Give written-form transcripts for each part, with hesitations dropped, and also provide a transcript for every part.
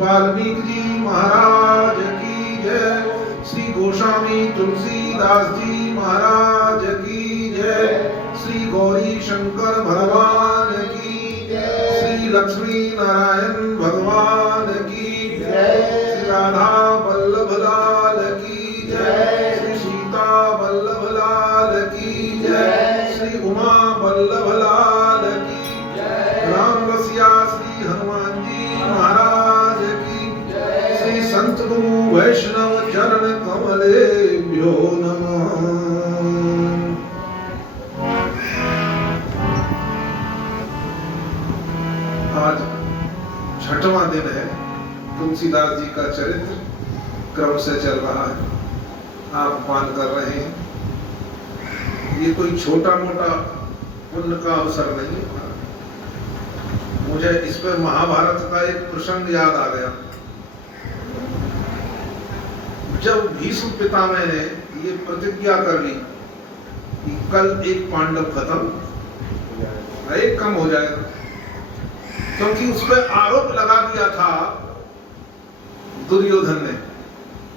वाल्मीकि जी महाराज की जय, श्री गोस्वामी तुलसीदास जी महाराज की जय, श्री गौरी शंकर भगवान की जय, श्री लक्ष्मी नारायण भगवान की जय, श्री राधा वल्लभ लाल की जय, श्री सीता वल्लभ लाल की जय, श्री उमा वल्लभ लाल की जय, राम रसिया श्री हनुमान जी महाराज की जय, श्री संत गुरु वैष्णव चरण कमलेभ्यो नमः। आज छठवां दिन है, तुलसीदास जी का चरित्र क्रम से चल रहा है, आप पान कर रहे हैं। ये कोई छोटा मोटा पुण्य का अवसर नहीं है। मुझे इस पर महाभारत का एक प्रसंग याद आ गया। जब भीष्म पितामह ने ये प्रतिज्ञा कर ली कि कल एक पांडव खत्म, एक कम हो जाएगा, क्योंकि उस पर आरोप लगा दिया था दुर्योधन ने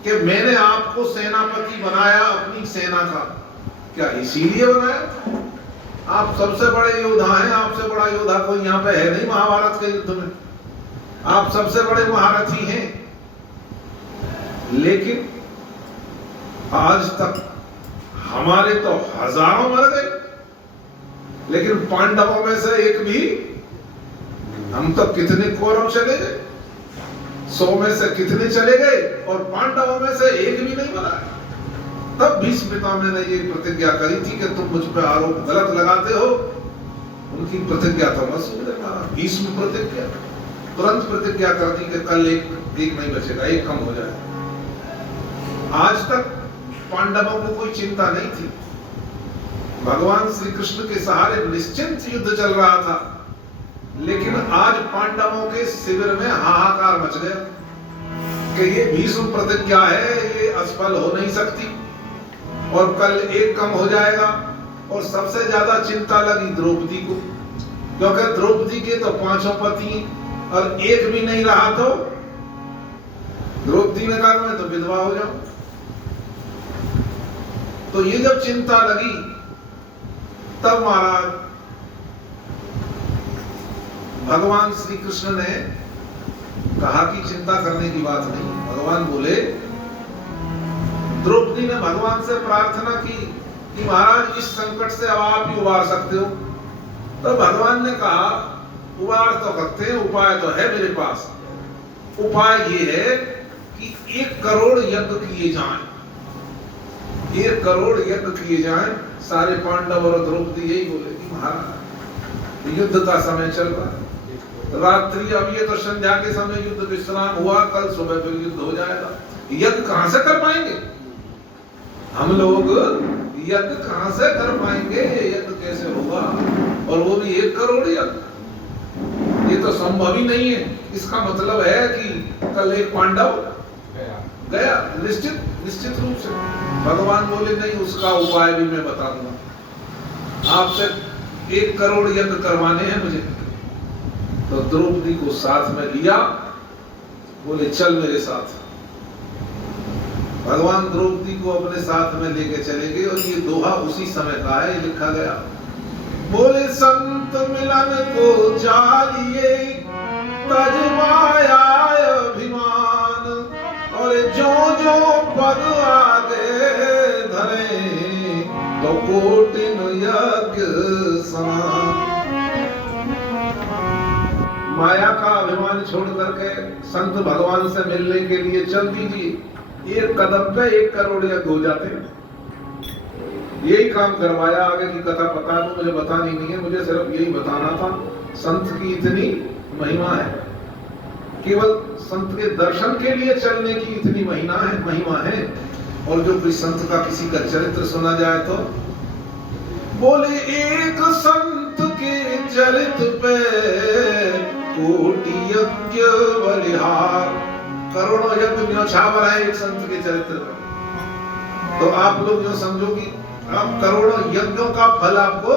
कि मैंने आपको सेनापति बनाया अपनी सेना का। क्या इसीलिए बनाया? आप सबसे बड़े योद्धा हैं, आपसे बड़ा योद्धा कोई यहाँ पे है नहीं महाभारत के युद्ध में, आप सबसे बड़े महारथी हैं। लेकिन आज तक हमारे तो हजारों मर गए, लेकिन पांडवों में से एक भी, हम तो कितने कौरव चले गए, 100 में से कितने चले गए, और पांडवों में से एक भी नहीं मरा। तब भीष्म पितामह ने ये प्रतिज्ञा करी थी कि तुम मुझ पर आरोप गलत लगाते हो, उनकी प्रतिज्ञा तो मत सुनना। भीष्म प्रतिज्ञा तुरंत प्रतिज्ञा कर दी कि कल एक नहीं बचेगा, एक कम हो जाए। आज तक पांडवों को कोई चिंता नहीं थी, भगवान श्री कृष्ण के सहारे निश्चिंत युद्ध चल रहा था। लेकिन आज पांडवों के शिविर में हाहाकार मच गया कि ये भीष्म प्रतिज्ञा है, ये असफल हो नहीं सकती और कल एक कम हो जाएगा। और सबसे ज्यादा चिंता लगी द्रौपदी को, क्योंकि द्रौपदी के तो 5 पति और एक भी नहीं रहा। तो द्रौपदी ने कहा मैं तो विधवा हो जाऊं। तो ये जब चिंता लगी, तब महाराज भगवान श्री कृष्ण ने कहा कि चिंता करने की बात नहीं। भगवान बोले, द्रौपदी ने भगवान से प्रार्थना की कि महाराज इस संकट से अब आप ही उबार सकते हो। तो भगवान ने कहा उबार तो सकते हैं, उपाय तो है मेरे पास। उपाय ये है कि 1 करोड़ यज्ञ किए जाएं, 1 करोड़ यज्ञ किए जाएं। सारे पांडव और द्रौपदी यही बोले कि महाराज युद्ध का समय चल रहा है, रात्रि, अब ये तो संध्या के समय युद्ध विश्राम हुआ, कल सुबह फिर युद्ध हो जाएगा। यज्ञ कहां से कर पाएंगे हम लोग? यज्ञ कहां से कर पाएंगे? यज्ञ कैसे होगा? और वो भी 1 करोड़ यज्ञ, ये तो संभव ही नहीं है। इसका मतलब है कि कल एक पांडव गया निश्चित रूप से। भगवान बोले नहीं, उसका उपाय भी मैं बताऊंगा। आपसे 1 करोड़ यज्ञ करवाने हैं मुझे। तो द्रौपदी को साथ में लिया, बोले चल मेरे साथ। भगवान द्रौपदी को अपने साथ में लेके चले गए। और ये दोहा उसी समय का है, लिखा गया, बोले संत मिलन को जालिए तज माया अभिमान, और जो जो पद आगे धरे तो कोटिन यज्ञ समान। माया का अभिमान छोड़ करके संत भगवान से मिलने के लिए चल दीजिए, 1 कदम पे 1 करोड़ यज्ञ हो जाते हैं। यही काम करवाया। आगे की कथा पता तो मुझे बतानी नहीं है, मुझे सिर्फ यही बताना था संत की इतनी महिमा है। केवल संत के दर्शन के लिए चलने की इतनी महिमा है। और जो कोई संत का किसी का चरित्र सुना जाए तो बोले, एक संत के चरित्र पे कोटि यज्ञ बलिहार। करोड़ों यज्ञ न्योछावर है एक संत के चरित्र में। तो आप लोग जो समझो कि आप करोड़ों यज्ञों का फल आपको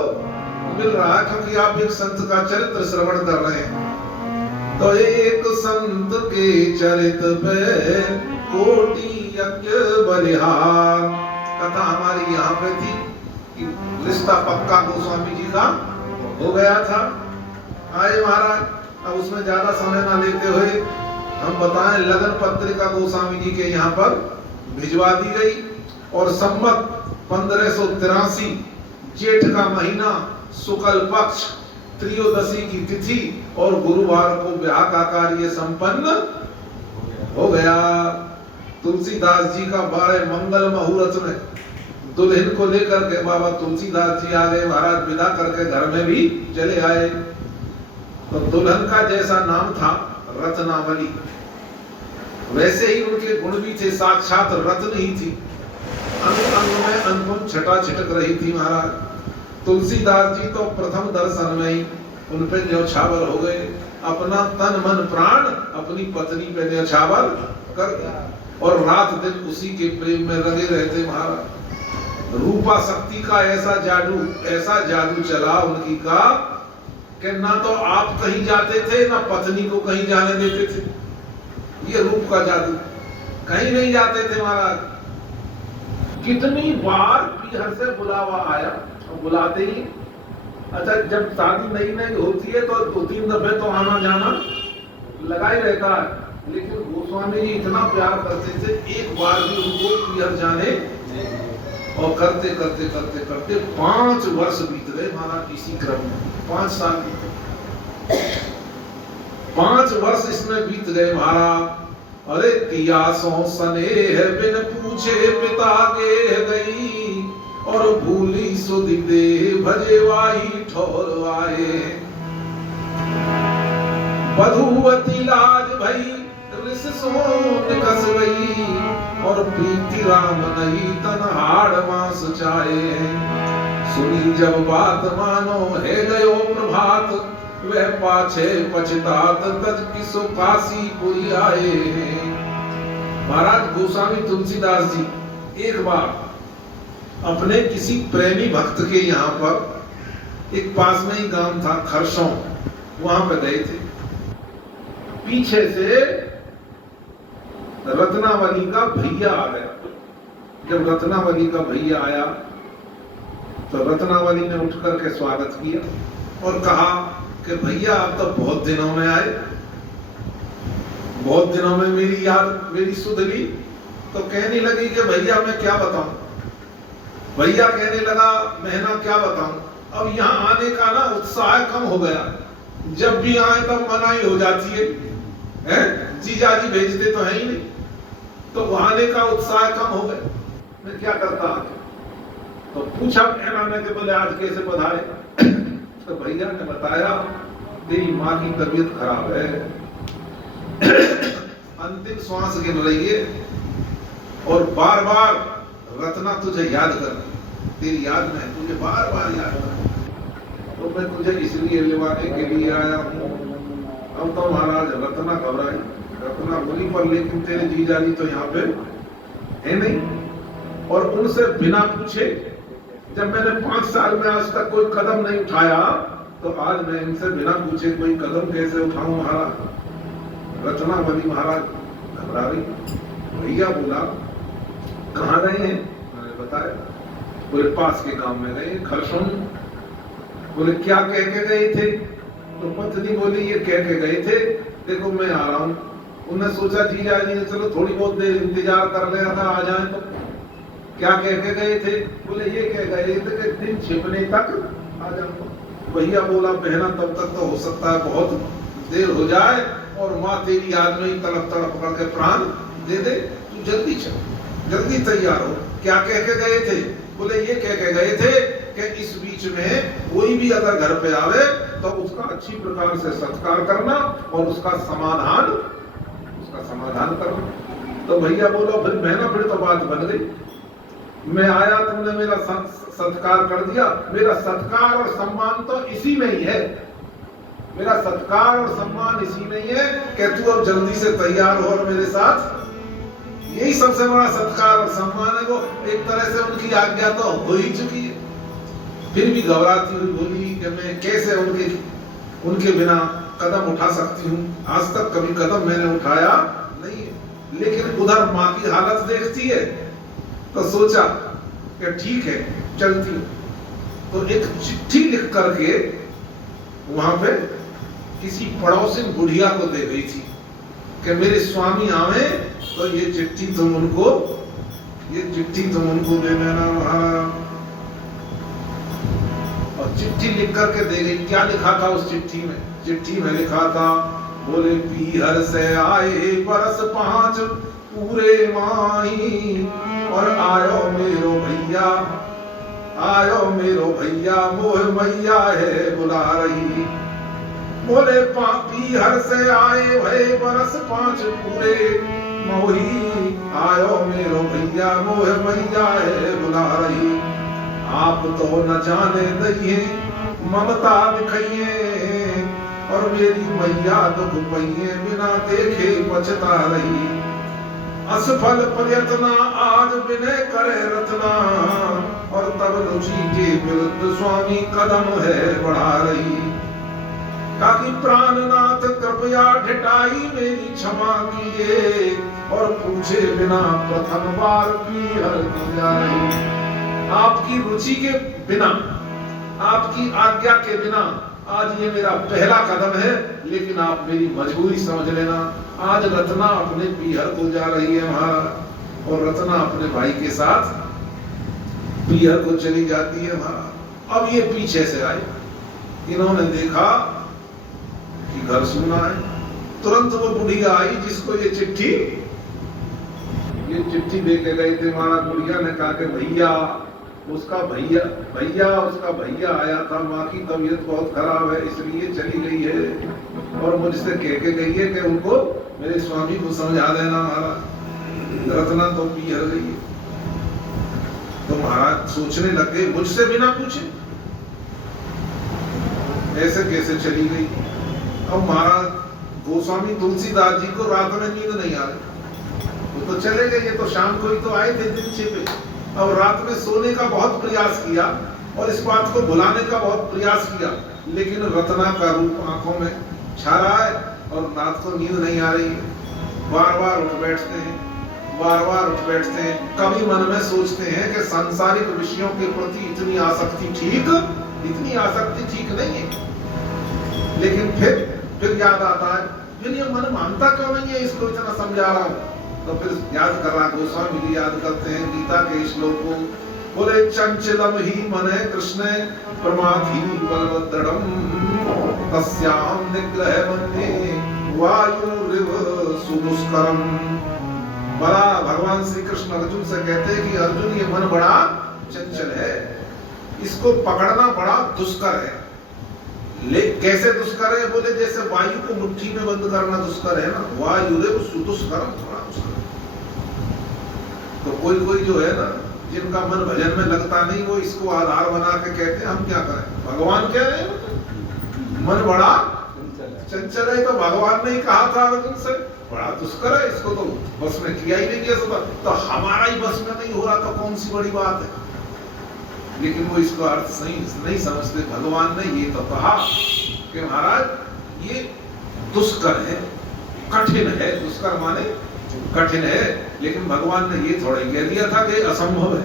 मिल रहा है, क्योंकि आप एक संत का चरित्र श्रवण कर रहे हैं। तो एक संत के चरित पे कोटि यज्ञ बलिहार। कथा हमारी यहाँ पे थी कि रिश्ता पक्का गोस्वामी जी का हो गया था। आए महाराज, अब उसमें ज्यादा समय ना लेते हुए हम बताएं, लगन पत्रिका गोस्वामी जी के यहाँ पर भिजवा दी गई और संवत 1583 जेठ का महीना शुक्ल पक्ष त्रयोदशी की तिथि और गुरुवार को ब्याह का कार्य संपन्न हो गया। तुलसीदास जी का बड़े मंगल मुहूर्त में दुल्हन को लेकर के बाबा तुलसीदास जी आ गए महाराज, विदा करके घर में भी चले आए। तो दुल्हन का जैसा नाम था रत्नावली, वैसे ही उनके गुण भी थे, साक्षात रत्न ही थी। अंग अंग में अनुपम छटा छिटक रही थी महाराज। तुलसीदास जी तो प्रथम दर्शन में ही उन पे न्यौछावर हो गए, अपना तन मन प्राण अपनी पत्नी पे न्यौछावर कर दिया और रात दिन उसी के प्रेम में लगे रहते महाराज। रूपा शक्ति का ऐसा जादू चला उनकी का कि ना तो आप कहीं जाते थे ना पत्नी को कहीं जाने देते थे। ये रूप का जादू, कहीं नहीं जाते थे महाराज। कितनी बार पीहर से बुलावा आया, बुलाते ही अच्छा, जब शादी नई नई होती है तो 2-3 दफे तो आना जाना लगा ही रहता है, लेकिन गोस्वामी जी इतना प्यार करते थे, एक बार भी उनको पीहर जाने, और करते करते करते करते 5 वर्ष बीत गए महाराज इसी क्रम में। 5 साल बीते, 5 वर्ष इसमें बीत गए महाराज। अरे तियासों स्नेह बिन पूछे पिता के गई और भूली सुधि दे भजेवाई ठोर आए। बधुवती लाज भई रिस सोन कस गई और प्रीति राम नहीं तन हाड़ मांस चाहे। सुनी जब बात मानो है गयो प्रभात वह पाछे पछतात तज किसो काशी पुरी आए। महाराज गोस्वामी तुलसीदास जी एक बार अपने किसी प्रेमी भक्त के यहाँ पर, एक पास में ही गांव था खरसों, वहां पे गए थे। पीछे से रत्नावली का भैया आ गया। जब रत्नावली का भैया आया तो रत्नावली ने उठ करके स्वागत किया और कहा कि भैया आप तो बहुत दिनों में आए, बहुत दिनों में मेरी याद मेरी सुध ली। तो कहने लगी कि भैया मैं क्या बताऊं। भैया कहने लगा महीना क्या बताऊं, अब यहाँ आने का ना उत्साह कम हो गया, जब भी आए तब मनाही हो जाती है? जीजा जी भेजते तो है ही नहीं, तो आने का उत्साह कम हो गया, मैं क्या करता आगे। तो पूछा बहना ने कि बोले आज कैसे पधारे। तो भैया ने बताया तेरी माँ की तबीयत खराब है, अंतिम श्वास गिन रही है और बार बार रत्ना तुझे याद कर, तेरी याद में तुझे बार बार याद कर, तो मैं तुझे इसलिए लेवाने के लिए आया हूँ। अब तो महाराज रत्ना घबराई, रत्ना बोली पर लेकिन तेरे जीजा जी तो यहाँ पे है नहीं, और उनसे बिना पूछे जब मैंने 5 साल में आज तक कोई कदम नहीं उठाया, तो आज मैं इनसे बिना पूछे कोई कदम कैसे उठाऊं महाराज। रत्नावली महाराज घबरा रही। भैया बोला कहाँ गए हैं, मैंने बताया बोले पास के गांव में गए खरसों। बोले क्या कह के गए थे, तो पत्नी बोली ये कह के गए थे देखो मैं आ रहा हूँ। उन्होंने सोचा जीजा जी ने चलो थोड़ी बहुत देर इंतजार कर लिया था, आ जाए तो। क्या कह के गए थे, बोले ये कह गए थे कि दिन छिपने तक आ जाऊंगा। भैया बोला बहना तब तक तो हो सकता है बहुत देर हो जाए और माँ तेरी याद में ही तड़प तड़प करके प्राण दे दे, तू जल्दी चल, जल्दी तैयार हो। क्या कह के गए थे, बोले ये कह के गए थे कि इस बीच में कोई भी अगर घर पे आवे तो उसका अच्छी प्रकार से सत्कार करना और उसका समाधान करना। तो भैया बोला फिर बहना फिर तो बात बन गई, मैं आया तुमने मेरा सत्कार कर दिया, मेरा सत्कार और सम्मान तो इसी में ही है, मेरा सत्कार और सम्मान इसी में ही है कि तू अब जल्दी से तैयार हो और मेरे साथ, यही सबसे बड़ा सत्कार और सम्मान है। वो एक तरह से उनकी आज्ञा तो हो ही चुकी है, फिर भी घबराती हुई बोली कि मैं कैसे उनके बिना कदम उठा सकती हूँ। आज तक कभी कदम मैंने उठाया नहीं है, लेकिन उधर माँ की हालत देखती है तो सोचा कि ठीक है चलती हूँ। तो एक चिट्ठी लिख करके वहां पे किसी पड़ोसी बुढ़िया को दे गई थी कि मेरे स्वामी आवे तो ये चिट्ठी तुम उनको दे देना महाराज। और चिट्ठी लिख करके दे गई। क्या लिखा था उस चिट्ठी में? चिट्ठी में लिखा था, बोले पीहर से आए बरस 5 पूरे माही, और आयो मेरो भैया मोह मैया है बुला रही। बोले पीहर से आए भय बरस 5 पूरे मोही, आयो मेरो भैया मोह मैया है बुला रही। आप तो न जाने दइए ममता दिखाइए, और मेरी मैया दुख पइए बिना देखे पछता रही। असफल प्रयत्ना आज विनय करे रत्ना, और तब रुचि के विरुद्ध स्वामी कदम है बढ़ा रही। ताकि प्राणनाथ कृपया ढिठाई मेरी क्षमा कीजिए, और पूछे बिना प्रथम बार पीहर की जा रही। आपकी रुचि के बिना, आपकी आज्ञा के बिना आज ये मेरा पहला कदम है, लेकिन आप मेरी मजबूरी समझ लेना। आज रत्ना अपने पीहर को जा रही है महाराज, और रत्ना अपने भाई के साथ पीहर को चली जाती है महाराज। अब ये पीछे से आए, इन्होंने देखा कि घर सुना है। तुरंत वो बुढ़िया आई जिसको ये चिट्ठी दे के गए थे महाराज। बुढ़िया ने कहा कि भैया उसका भैया आया था, माँ की तबीयत बहुत खराब है इसलिए चली गई है, और मुझसे कह के गई है कि उनको मेरे स्वामी को समझा देना महाराज। रत्ना तो पीहर गई। तो महाराज सोचने लग गए, मुझसे बिना पूछे ऐसे कैसे चली गई। अब महाराज गोस्वामी तुलसीदास जी को रात में नींद नहीं आ रही, वो तो चले गए, ये तो शाम को ही तो आए थे दिन छिपे। अब रात में सोने का बहुत प्रयास किया और इस बात को भुलाने का बहुत प्रयास किया, लेकिन रत्ना का रूप आंखों में छा रहा है और रात को नींद नहीं आ रही है। बार बार उठ बैठते हैं। कभी मन में सोचते हैं कि सांसारिक विषयों के प्रति इतनी आसक्ति ठीक नहीं है, लेकिन फिर याद आता है, फिर ये मन मानता क्यों नहीं है, इसको इतना समझा रहा हूँ। तो फिर याद कर रहा, गोस्वामी जी याद करते हैं गीता के श्लोक को। बोले चंचलम ही मने कृष्ण प्रमाथि बलवद्दृढ़म, तस्याम निग्रह मन्ये वायुरिव सुदुष्करम। बड़ा भगवान श्री कृष्ण अर्जुन से कहते हैं कि अर्जुन ये मन बड़ा चंचल है, इसको पकड़ना बड़ा दुष्कर है। कैसे दुष्कर है? बोले जैसे वायु को मुट्ठी में बंद करना दुष्कर है ना, वायुरिव सुदुष्करम बड़ा दुष्कर। तो कोई जो है ना, जिनका मन भजन में लगता नहीं, वो इसको आधार बना के कहते हैं हम क्या करें। भगवान कह रहे हैं मन बड़ा चंचल है, तो भगवान ने ही कहा था अर्जुन से बड़ा दुष्कर है, इसको तो बस में किया ही नहीं किया सकता। तो हमारा ही बस में नहीं हो रहा तो कौन सी बड़ी बात है। लेकिन वो इसको अर्थ नहीं समझते। भगवान ने ये तो कहा कि महाराज ये दुष्कर है, कठिन है। दुष्कर माने कठिन है, लेकिन भगवान ने ये थोड़ा कह दिया था कि असंभव है,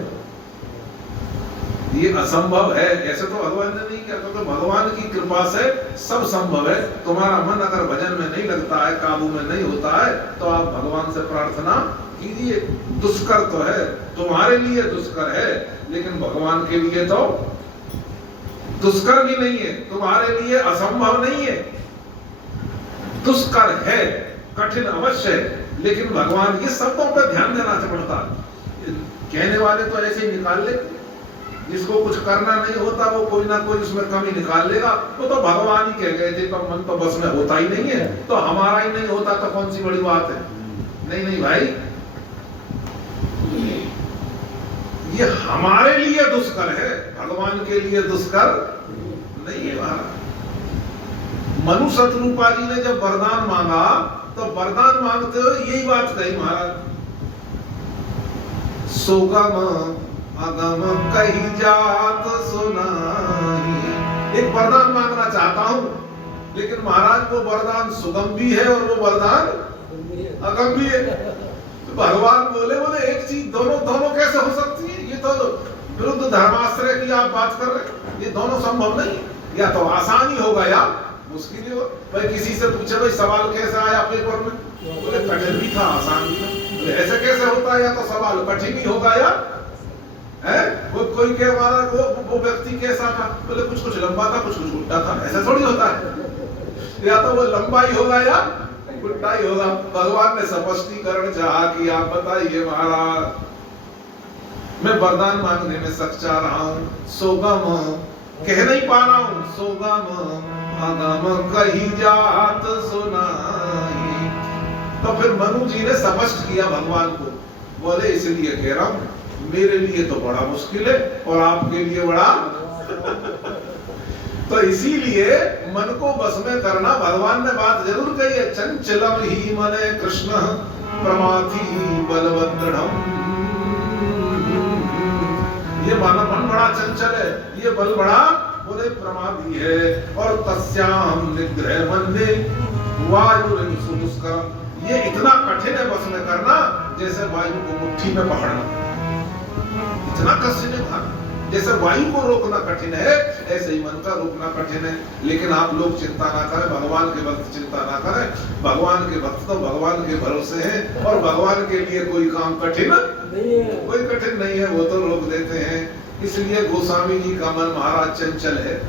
ये असंभव है। ऐसे तो भगवान ने नहीं किया, तो भगवान की कृपा से सब संभव है। तुम्हारा मन अगर भजन में नहीं लगता है, काबू में नहीं होता है, तो आप भगवान से प्रार्थना कीजिए। दुष्कर तो है, तुम्हारे लिए दुष्कर है, लेकिन भगवान के लिए तो दुष्कर भी नहीं है, तुम्हारे लिए असंभव नहीं है। दुष्कर है, कठिन अवश्य है, लेकिन भगवान ये शब्दों पर ध्यान देना पड़ता। कहने वाले तो ऐसे ही निकाल लेते, जिसको कुछ करना नहीं होता वो कोई ना कोई उसमें कमी निकाल लेगा। वो तो भगवान ही कह गए थे, तो मन तो बस में होता ही नहीं है, तो हमारा ही नहीं होता तो कौन सी बड़ी बात है। नहीं भाई, ये हमारे लिए दुष्कर है, भगवान के लिए दुष्कर नहीं है। मनु शत्रुपा जी ने जब वरदान मांगा, तो वरदान मांगते हुए यही बात कही महाराज, सुगम अगम कही जात सुनाई। एक वरदान मांगना चाहता हूं लेकिन महाराज वो वरदान सुगम भी है और वो वरदान अगम भी है। तो भगवान बोले एक चीज दोनों कैसे हो सकती है? ये तो विरुद्ध धर्माश्रय की आप बात कर रहे हैं, ये दोनों संभव नहीं है। या तो आसान ही होगा या मुश्किल ही होगा। भाई किसी से पूछे भाई सवाल कैसे आया पेपर में, बोले कठिन भी था आसान भी था। बोले ऐसे कैसे होता है? या तो सवाल कठिन ही होगा या है वो कोई के हमारा वो व्यक्ति कैसा था? बोले कुछ लंबा था, कुछ उल्टा था। ऐसा थोड़ी होता है। या तो वो लंबा ही होगा या उल्टा ही होगा। भगवान ने स्पष्टीकरण चाहा कि आप बताइए महाराज, मैं वरदान मांगने में सच्चा रहा हूं, सोगम कह नहीं पा रहा हूं, सोगम अगम कही जात सुनाई। तो फिर मनु जी ने स्पष्ट किया भगवान को, बोले इसलिए कह रहा हूं, मेरे लिए तो बड़ा मुश्किल है और आपके लिए बड़ा तो इसीलिए मन को बस में करना। भगवान ने बात जरूर कही है, चंचलम ही मने कृष्ण प्रमाथि बलवदृढ़म। ये मन बड़ा चंचल है, ये बल बड़ा बोले प्रमादी है। और तस्याम निग्रह मन में वायु सुदुष्करम, ये इतना कठिन है बस में करना जैसे वायु को मुट्ठी में पकड़ना। इतना कठिन है जैसे वायु को रोकना कठिन है, ऐसे ही मन का रोकना कठिन है। लेकिन आप लोग चिंता ना करें, भगवान के भक्त चिंता ना करें। भगवान के भक्त तो भगवान के भरोसे हैं और भगवान के लिए कोई काम कठिन कोई कठिन नहीं है, वो तो रोक देते हैं। इसलिए गोस्वामी जी का मन महाराज चंचल है,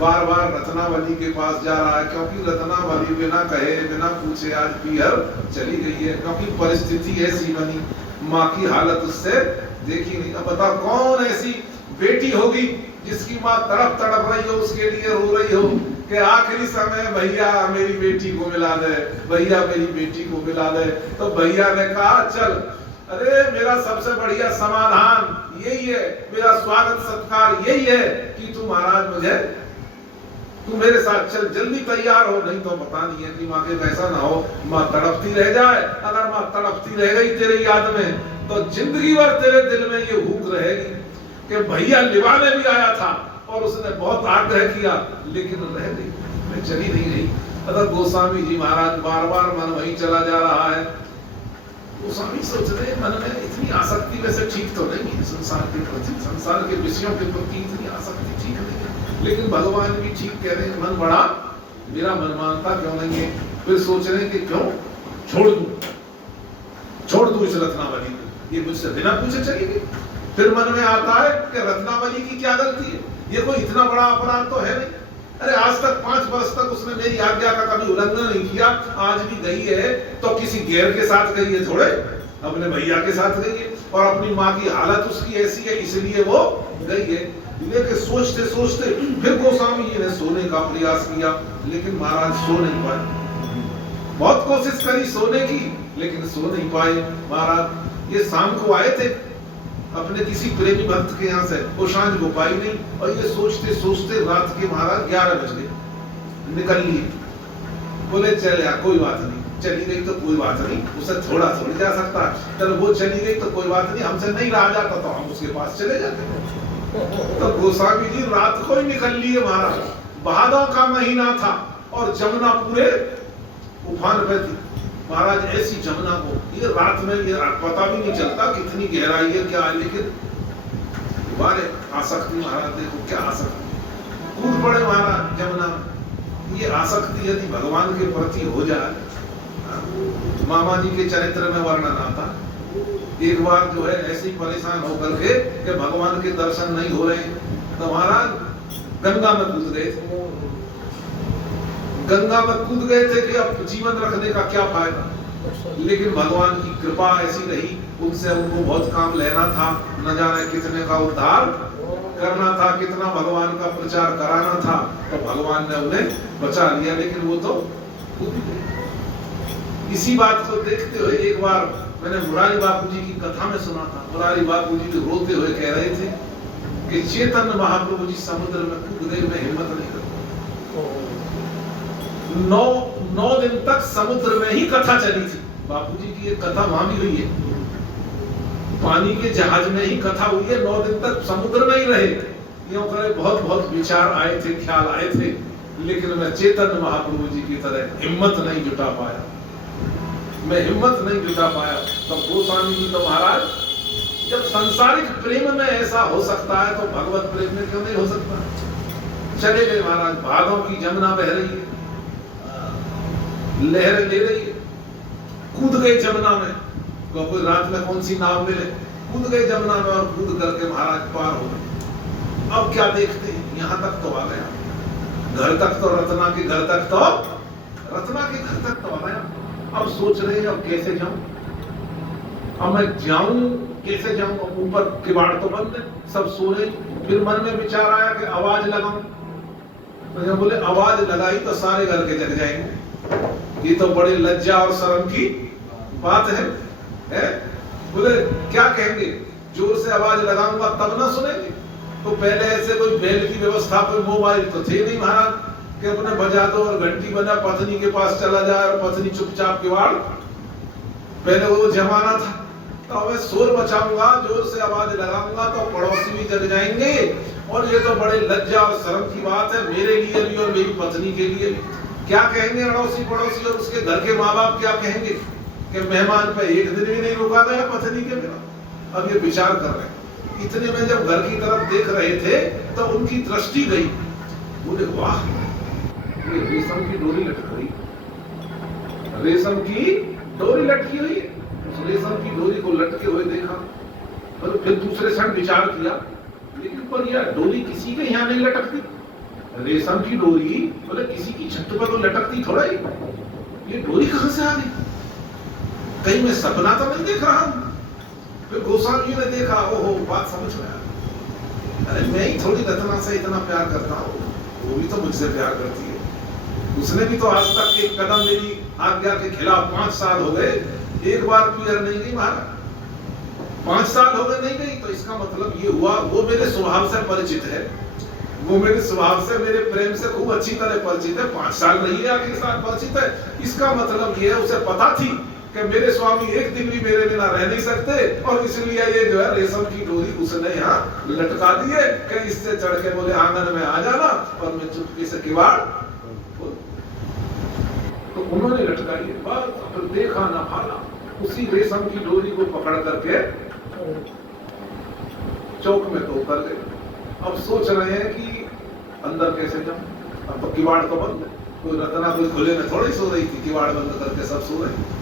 बार बार रत्नावली के पास जा रहा है, क्योंकि रत्नावली बिना कहे बिना पूछे आज पीहर चली गई है। क्योंकि परिस्थिति ऐसी बनी, माँ की हालत उससे देखी नहीं। अब बताओ कौन ऐसी बेटी होगी जिसकी माँ तड़प रही हो, उसके लिए रो रही हो कि आखिरी समय भैया मेरी बेटी को मिला दे, भैया मेरी बेटी को मिला दे। तो भैया ने कहा चल, अरे मेरा सबसे बढ़िया समाधान यही है, मेरा स्वागत सत्कार यही है कि तू महाराज तू मेरे साथ चल, जल्दी तैयार हो, नहीं तो पता नहीं है कि माँ के कैसा ना हो, माँ तड़पती रह जाए। अगर माँ तड़पती रह गई तेरे याद में तो जिंदगी भर तेरे दिल में ये भूख रहेगी कि भैया लिवाने भी आया था और उसने बहुत आग्रह किया लेकिन रह गई, मैं चली नहीं गई। अगर गोस्वामी जी महाराज बार बार मन वहीं चला जा रहा है। गोस्वामी सोच रहे मन में इतनी आसक्ति वैसे ठीक तो नहीं है, संसार के प्रति, संसार के विषयों के प्रति इतनी आसक्ति ठीक नहीं है। लेकिन भगवान भी ठीक कह रहे हैं, मन बड़ा मेरा मन मानता क्यों नहीं है। फिर सोच रहे हैं कि क्यों छोड़ दूं इस रत्नावली को, ये मुझसे बिना पूछे चली गई। फिर मन में आता है कि रत्नावली की क्या गलती है, ये कोई इतना बड़ा अपराध तो है नहीं। अरे आज तक 5 वर्ष तक उसने मेरी आज्ञा का कभी उल्लंघन नहीं किया, आज भी गई है तो किसी गैर के साथ गई है, थोड़े अपने भैया के साथ गई है। और अपनी माँ की हालत उसकी ऐसी है इसलिए वो गई है। लेकिन सोचते सोचते फिर गोस्वामी जी ने सोने का प्रयास किया, लेकिन महाराज सो नहीं पाए। बहुत कोशिश करी सोने की लेकिन सो नहीं पाए महाराज। ये शाम को आए थे अपने किसी प्रेमी भक्त के यहाँ से, वो सांझ को पाई नहीं। और ये सोचते सोचते रात के महाराज 11 बज गए, निकल लिए। बोले चल यार कोई बात नहीं, चली गई तो कोई बात नहीं, उसे थोड़ा छोड़ जा सकता, चलो वो चली गई तो कोई बात नहीं, हमसे नहीं रहा जाता तो हम उसके पास चले जाते। तो गोस्वामी जी रात को ही निकल लिए महाराज। भादों का महीना था और जमुना पूरे उफान पे थी महाराज। ऐसी जमुना को ये रात में ये पता भी नहीं चलता कितनी गहराई है क्या है, लेकिन वाले आसक्ति महाराज देखो क्या आसक्ति, कूद पड़े महाराज जमुना। ये आसक्ति यदि भगवान के प्रति हो जाए, मामा जी के चरित्र में वर्णन आता, एक बार जो है ऐसे परेशान होकर के कि भगवान के दर्शन नहीं हो रहे तो महाराज गंगा में कूद गए थे। गंगा में कूद गए थे कि अब जीवन रखने का क्या फायदा। लेकिन भगवान की कृपा ऐसी रही, उनसे उनको बहुत काम लेना था, न जाने कितने का उद्धार करना था, कितना भगवान का प्रचार कराना था, तो भगवान ने उन्हें बचा लिया। लेकिन वो तो कूद गए। इसी बात को देखते हुए एक बार मैंने मुरारी बापू जी की कथा में सुना था। मुरारी बापू जी रोते हुए कह रहे थे कि चैतन्य महाप्रभु जी समुद्र में कूद गए, मैं हिम्मत नहीं करता। 9 दिन तक समुद्र में ही कथा चली थी। बापूजी की एक कथा वहां भी हुई है, पानी के जहाज में ही कथा हुई है। 9 दिन तक समुद्र में ही रहे। यूं करे बहुत विचार आए थे, ख्याल आए थे लेकिन मैं चैतन्य महाप्रभु जी की तरह हिम्मत नहीं जुटा पाया, मैं हिम्मत नहीं जुटा पाया। तब गोस्वामी जी तो महाराज, जब सांसारिक प्रेम में ऐसा हो सकता है तो भगवत प्रेम में क्यों नहीं हो सकता। चले गए महाराज, भागों की जमुना बह रही है, लहरें ले रही है, कूद गए जमुना में, कोई रात में कौन सी नाव मिले, कूद गए जमुना में और कूद करके महाराज पार हो गए। अब क्या देखते हैं, यहां तक तो आ गया, घर तक तो रत्ना के घर तक तो रत्ना के घर तक तो आ गया। अब सोच रहे हैं अब कैसे जाऊं, अब मैं जाऊं कैसे जाऊं, अब ऊपर किवाड़ तो बंद है, सब सो रहे। फिर मन में विचार आया कि आवाज लगाऊं, तो जब बोले आवाज लगाई तो सारे घर के जग जाएंगे, ये तो बड़ी लज्जा और शर्म की बात है? बोले क्या कहेंगे, जोर से आवाज लगाऊंगा तब ना सुनेंगे। तो पहले ऐसे कोई बेल की व्यवस्था, कोई मोबाइल तो थे नहीं महाराज कि अपने बजा दो और घंटी बना पत्नी के पास चला जाए और पत्नी चुपचाप किवाड़, पहले वो जमाना था। तो मैं शोर मचाऊंगा, जोर से आवाज लगाऊंगा तो पड़ोसी भी जग जाएंगे, और ये तो बड़े लज्जा और शर्म की बात है मेरे लिए भी और मेरी पत्नी के लिए भी। क्या कहेंगे अड़ोसी पड़ोसी और उसके घर के माँ बाप, क्या कहेंगे कि मेहमान पे एक दिन भी नहीं रुका गया पत्नी के बिना। अब ये विचार कर रहे हैं। इतने में जब घर की तरफ देख रहे थे तो उनकी दृष्टि गई, बोले वाह, ये रेशम की डोरी लटक गई, रेशम की डोरी लटकी हुई है। उस रेशम की डोरी को लटके हुए देखा, और फिर दूसरे क्षण विचार किया, लेकिन पर यह डोरी किसी के यहाँ नहीं लटकती, रेशम की डोरी बोले किसी की छत पर तो लटकती थोड़ा ही, ये डोरी कहां से आ गई, कहीं मैं सपना तो नहीं देख रहा हूं। फिर गोस्वामी ने देखा, ओहो बात समझ में आया, अरे मैं ही थोड़ी रत्ना से इतना प्यार करता हूँ, वो भी तो मुझसे प्यार करती है, उसने भी तो आज तक एक कदम मेरी आज्ञा के खिलाफ 5 साल हो गए, एक बार क्लियर नहीं गई महाराज, 5 साल हो गए नहीं गई। तो इसका मतलब ये हुआ वो मेरे स्वभाव से परिचित है, वो मेरे स्वभाव से मेरे प्रेम से खूब अच्छी तरह परिचित है, 5 साल रही है आपके साथ परिचित है। इसका मतलब ये है उसे पता थी कि मेरे स्वामी एक दिन भी मेरे बिना रह नहीं सकते, और इसलिए ये जो है रेशम की डोरी उसने यहाँ लटका दी है कि इससे चढ़ के बोले आंगन में आ जाना और मैं चुपके से किवाड़, तो उन्होंने लटकाई है। बस फिर देखा ना भाला, उसी रेशम की डोरी को पकड़ करके चौक में तो उतर गए। अब सोच रहे हैं कि अंदर कैसे जाऊं, अब तो किवाड़ तो बंद है, कोई रत्ना कोई खुले में थोड़ी सो रही थी, किवाड़ बंद करके सब सो रहे।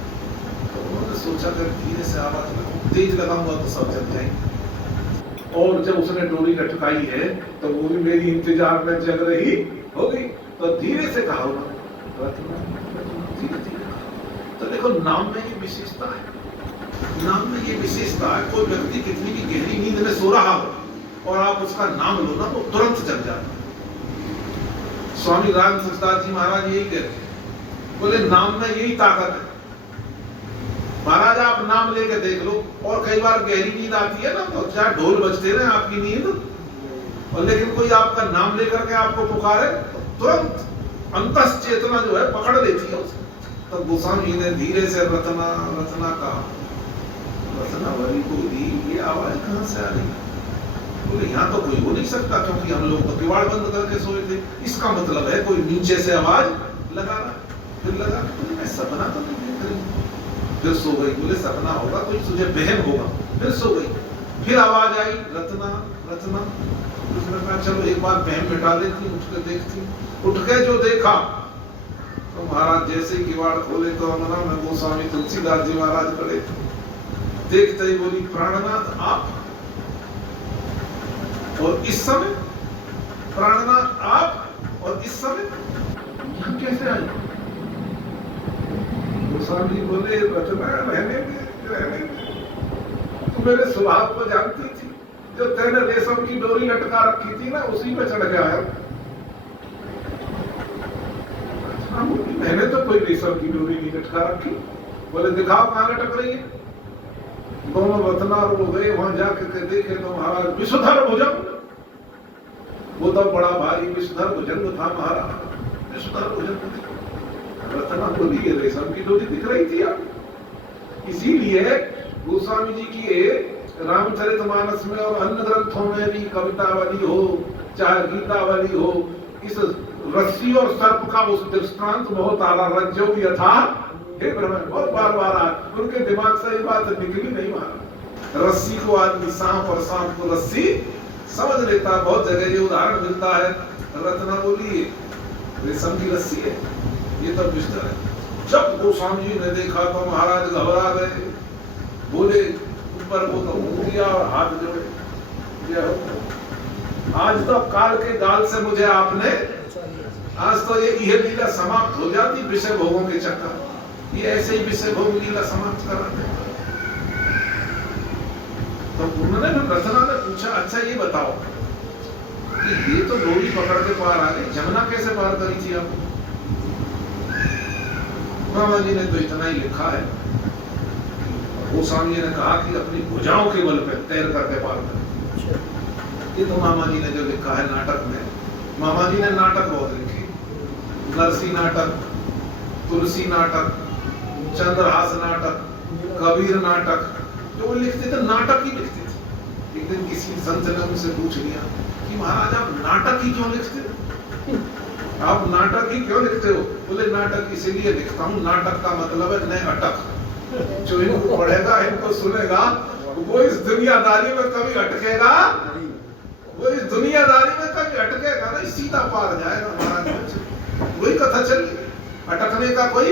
तो उन्होंने सोचा कि धीरे से आवाज लगाऊं, तेज लगाऊंगा तो सब जग जाएंगे। और जब उसने डोरी लटकाई है तो वो भी मेरी इंतजार में जग रही होगी, तो धीरे से कहा रत्ना, धीरे धीरे। तो देखो नाम में ये विशेषता है, नाम में ये विशेषता है, कोई व्यक्ति कितनी भी गहरी नींद में सो रहा हो और आप उसका नाम लो ना तो तुरंत जग जाता। स्वामी राम सचदास जी महाराज यही कहते, बोले नाम में यही ताकत है महाराज, आप नाम लेके देख लो। और कई बार गहरी नींद आती है ना, तो चाहे ढोल बजते रहे आपकी नींद, और लेकिन कोई आपका नाम लेकर के आपको पुकारे तो तुरंत अंतस चेतना जो है पकड़ लेती है उसे। तो गोस्वामी ने धीरे से रत्ना रत्ना कहा, रत्ना वाली बोली ये आवाज कहां से आ रही? बोले यहाँ तो कोई हो नहीं सकता, क्योंकि हम लोग तो किवाड़ बंद करके सोए थे, इसका मतलब है कोई नीचे से आवाज लगा रहा। फिर लगा, मैं सपना तो नहीं देख रही। फिर सो गई, बोले सपना होगा, कोई तुझे बहन होगा। फिर सो गई, फिर आवाज आई रत्ना रत्ना। उसने कहा चलो एक बार बहन मिटा देती, उठ के देखती। उठ के जो देखा तो महाराज जैसे किवाड़ खोले तो हमारा मैं गोस्वामी तुलसीदास जी महाराज खड़े थे। देखते ही बोली प्राणनाथ आप, और इस समय प्राणनाथ आप, और इस समय यहाँ कैसे आई? गोस्वामी बोले रत्ना रहने में, तू मेरे स्वभाव को जानती थी, जो तेने रेशम की डोरी लटका रखी थी ना उसी में चढ़ के आया। मैंने तो कोई रेशम की डोरी नहीं लटका रखी। बोले दिखाओ कहां लटक रही है। दोनों रत्ना हो गए, वहां जाकर देखे तो महाराज विषधर भुजंग, वो तो बड़ा भारी विषधर भुजंग था महाराज, विषधर भुजंग। रत्ना बोली ये रेशम की डोरी दिख रही थी आप। इसीलिए गोस्वामी जी की रामचरितमानस में और अन्य ग्रंथों में भी कविता वाली हो चाहे गीता वाली हो, इस रस्सी और सर्प का उस दृष्टांत बहुत आला रज्जो यथा हे ब्रह्म, बहुत बार बार आया, उनके दिमाग से ये बात निकली नहीं महाराज। रस्सी को आदमी सांप और सांप को रस्सी समझ लेता, बहुत जगह ये उदाहरण मिलता है। रत्ना बोली रेशम की रस्सी है, ये तो बिस्तर है। जब गोस्वामी जी ने देखा तो महाराज घबरा गए, बोले ऊपर को तो मुंह किया और हाथ जोड़े, आज तो काल के गाल से मुझे आपने, आज तो ये लीला समाप्त हो जाती विषय भोगों के चक्कर, ये ऐसे ही विषय भोग लीला समाप्त कराते। तो उन्होंने रचना ने पूछा, अच्छा ये बताओ कि ये तो डोरी पकड़ के पार आ गई, जमुना कैसे पार करी थी आप? मामा जी ने तो इतना ही लिखा है, गोस्वामी ने कहा कि अपनी भुजाओं के बल पे तैर करके पार कर। ये तो मामा जी ने जो लिखा है नाटक में, मामा जी ने नाटक बहुत लिखे, नरसी नाटक, तुलसी नाटक, चंद्रहास नाटक, कबीर नाटक, जो वो लिखते थे नाटक ही लिखते थे। एक दिन किसी संत ने उनसे पूछ लिया कि महाराज आप नाटक ही क्यों लिखते हो? आप नाटक ही क्यों लिखते हो? बोले नाटक इसीलिए लिखता हूँ, नाटक का मतलब है नए अटक, जो इनको पढ़ेगा इनको सुनेगा वो इस दुनियादारी में कभी अटकेगा, वो इस दुनियादारी में कभी अटकेगा नहीं, सीधा पार जाएगा महाराज। वही कथा चल रही है, अटकने का कोई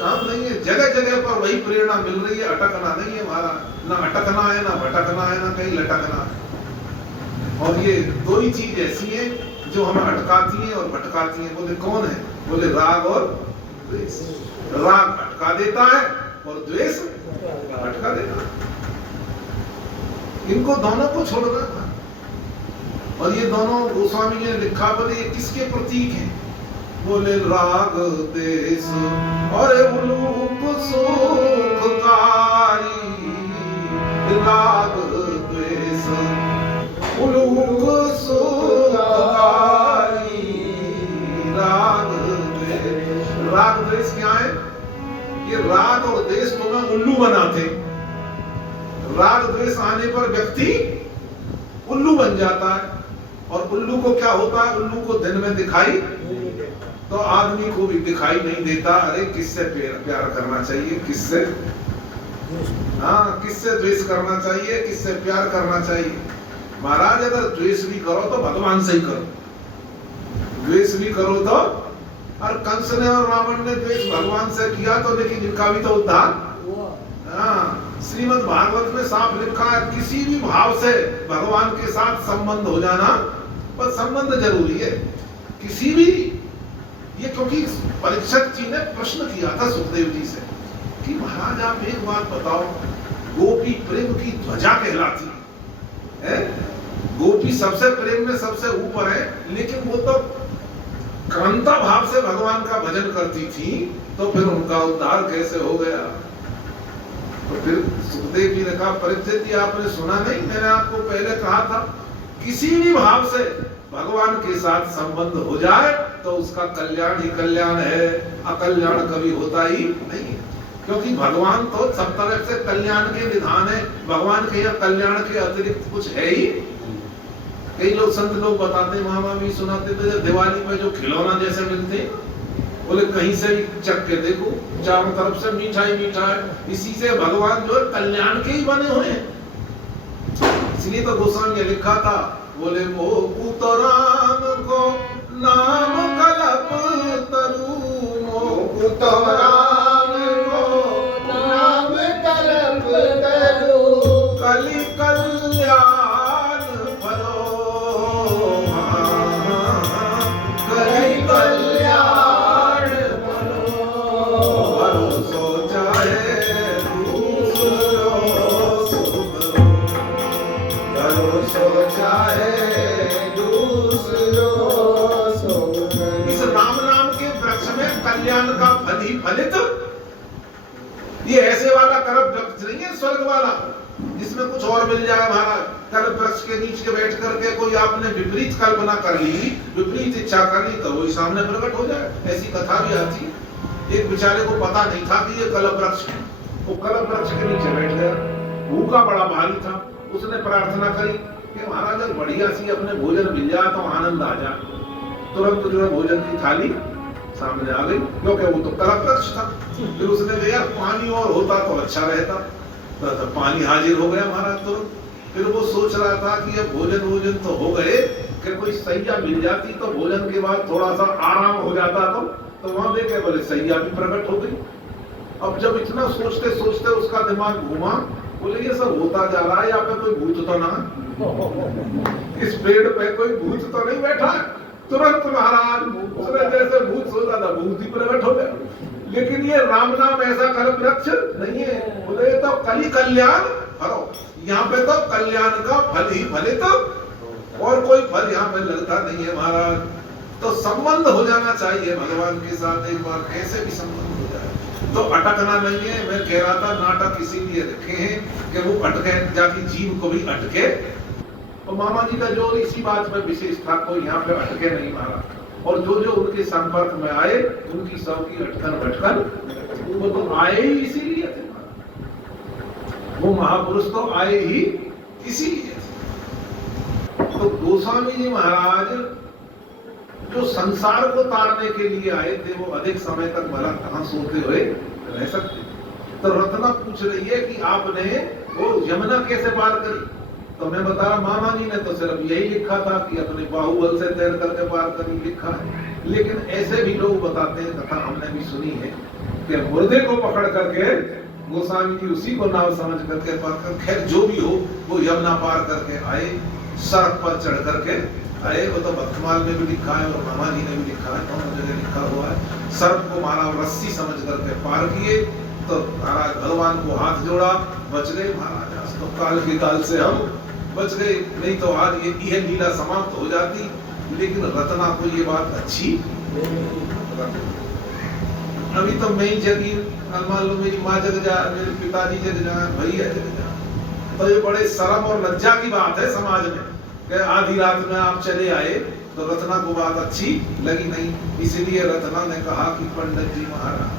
काम नहीं है, जगह जगह पर वही प्रेरणा मिल रही है, अटकना नहीं है महाराज, ना अटकना है, ना भटकना है, ना कहीं लटकना है। और ये दो ही चीज ऐसी है जो हमें अटकाती है और भटकाती है। बोले कौन है? बोले राग और द्वेष। राग अटका देता है और द्वेष भटका देता है। इनको दोनों को छोड़ना था। और ये दोनों गोस्वामी जी ने लिखा, बोले ये किसके प्रतीक हैं? बोले राग देश और उलूक सुखकारी, राग द्वेष उलूक सुखकारी, राग द्वेष। राग द्वेष क्या है? ये राग और द्वेष तुम्हें उल्लू बनाते। राग द्वेष आने पर व्यक्ति उल्लू बन जाता है, और उल्लू को क्या होता है? उल्लू को दिन में दिखाई तो आदमी को भी दिखाई नहीं देता। अरे किससे प्यार करना चाहिए, किससे किससे द्वेष करना चाहिए, किससे प्यार करना चाहिए? महाराज अगर द्वेष भी करो तो भगवान से ही करो, द्वेष भी करो तो। और कंस ने और रावण ने द्वेष भगवान से किया तो, लेकिन इनका भी तो उद्धार। श्रीमद् भागवत में साफ लिखा है, किसी भी भाव से भगवान के साथ संबंध हो जाना, पर संबंध जरूरी है किसी भी। ये क्योंकि परीक्षक जी ने प्रश्न किया था सुखदेव जी से कि महाराज आप एक बात बताओ, गोपी प्रेम की ध्वजा कहलाती है, गोपी सबसे प्रेम में सबसे ऊपर है, लेकिन वो तो कांता भाव से भगवान का भजन करती थी, तो फिर उनका उद्धार कैसे हो गया? तो फिर सुखदेव जी ने कहा, परीक्षित जी आपने सुना नहीं, मैंने आपको पहले कहा था किसी भी भाव से भगवान के साथ संबंध हो जाए तो उसका कल्याण ही कल्याण है, अकल्याण कभी होता ही नहीं है। क्योंकि भगवान तो सब तरह से कल्याण के विधान है, भगवान के यहाँ कल्याण के अतिरिक्त कुछ है ही। कई लोग संत लोग बताते, मामा भी सुनाते थे, दिवाली में जो खिलौना जैसे मिलते, बोले कहीं से भी चख के देखो, चारों तरफ से मीठा ही मीठा है, इसी से भगवान जो है कल्याण के ही बने हुए हैं। इसलिए तो गोस्वामी ने लिखा था, बोले मोकु तो राम को नाम कलप तरु, मोकु तो राम को नाम कलप तरु, कलि कल्याण फलो, कलि कल्याण फलो, भरोसो चाहे दूसरो सुख, भरोसो चाहे दूसरो सुख। इस राम नाम के वृक्ष में कल्याण का फल ही फलित। ये ऐसे वाला करप वृक्ष नहीं है स्वर्ग वाला जिसमें कुछ और मिल जाए महाराज। करप वृक्ष के नीचे बैठ करके कोई आपने विपरीत कल्पना कर ली, विपरीत इच्छा कर ली, तो वही सामने प्रकट हो जाए। ऐसी कथा भी आती है। एक बेचारे को पता नहीं था कि ये कल्प वृक्ष है, वो कल्प वृक्ष के नीचे बैठ गया, भूखा बड़ा भारी था। उसने प्रार्थना करी कि महाराज बढ़िया सी अपने भोजन मिल जाए तो आनंद आ जाए। तुरंत जो है भोजन की थाली सामने आ गई, क्योंकि वो तो कलाप्रक्ष था। फिर उसने कहा यार पानी और होता तो अच्छा रहता, तो पानी हाजिर हो गया महाराज तुरंत। फिर वो सोच रहा था कि अब भोजन तो हो गए, कि कोई सैया मिल जाती तो भोजन के बाद थोड़ा सा आराम हो जाता, तो वहां देखे बोले सैया भी प्रकट हो गई। अब जब इतना सोचते सोचते उसका दिमाग घूमा, बोले ये सब होता जा रहा है, यहाँ पे कोई भूत तो ना, इस पेड़ पे कोई भूत तो नहीं बैठा। तुरंत महाराज उसने जैसे भूत सोचा था, भूत ही प्रकट हो गया। लेकिन ये राम नाम ऐसा कर वृक्ष नहीं है, बोले तो कली कल्याण करो, यहाँ पे तो कल्याण का फल ही फलित, और कोई फल यहाँ पे लगता नहीं है महाराज। तो संबंध हो जाना चाहिए भगवान के साथ, एक बार कैसे भी संबंध हो जाए, तो अटकना नहीं है। मैं कह रहा था नाटक इसीलिए रखे हैं कि वो अटके, जाके जीव को भी अटके। तो मामा जी का जो इसी बात में विशेष था, कोई यहाँ पे अटके नहीं महाराज, और जो जो उनके संपर्क में आए उनकी सबकी अटकन भटकन, वो तो आए ही इसीलिए थे, वो महापुरुष तो आए ही इसीलिए थे। तो गोस्वामी जी महाराज जो संसार को तारने के लिए आए थे, वो अधिक समय तक भला कहां सोते हुए रह सकते। तो रत्ना पूछ रही है कि आपने वो यमुना कैसे पार करी, तो मैं बता रहा मामा जी ने तो सिर्फ यही लिखा था कि अपने बाहुबल से तैर करके पार करी, लिखा है। लेकिन ऐसे भी लोग बताते हैं, कथा हमने भी सुनी है, कि मुर्दे को पकड़ करके गोस्वामी जी उसी को नाव समझ करके पार कर, खैर जो भी हो वो यमुना पार करके आए, सड़क पर चढ़ करके आए। वो तो भक्तमाल में भी लिखा है और मामा जी ने भी लिखा है, दोनों जगह लिखा हुआ है। सड़क को मारा रस्सी समझ करके पार किए, तो महाराज भगवान को हाथ जोड़ा, बच गए महाराज। आज तो काल की काल से हम बच गए, नहीं तो आज ये लीला समाप्त हो जाती। लेकिन रत्ना को ये बात अच्छी अभी तो मैं ही जगी, मान लो मेरी माँ जग जाए, मेरे पिताजी जग जाए, भैया जग जाए, तो ये बड़े शर्म और लज्जा की बात है समाज में कि आधी रात में आप चले आए। तो रत्ना को बात अच्छी लगी नहीं, इसलिए रत्ना ने कहा कि पंडित जी महाराज,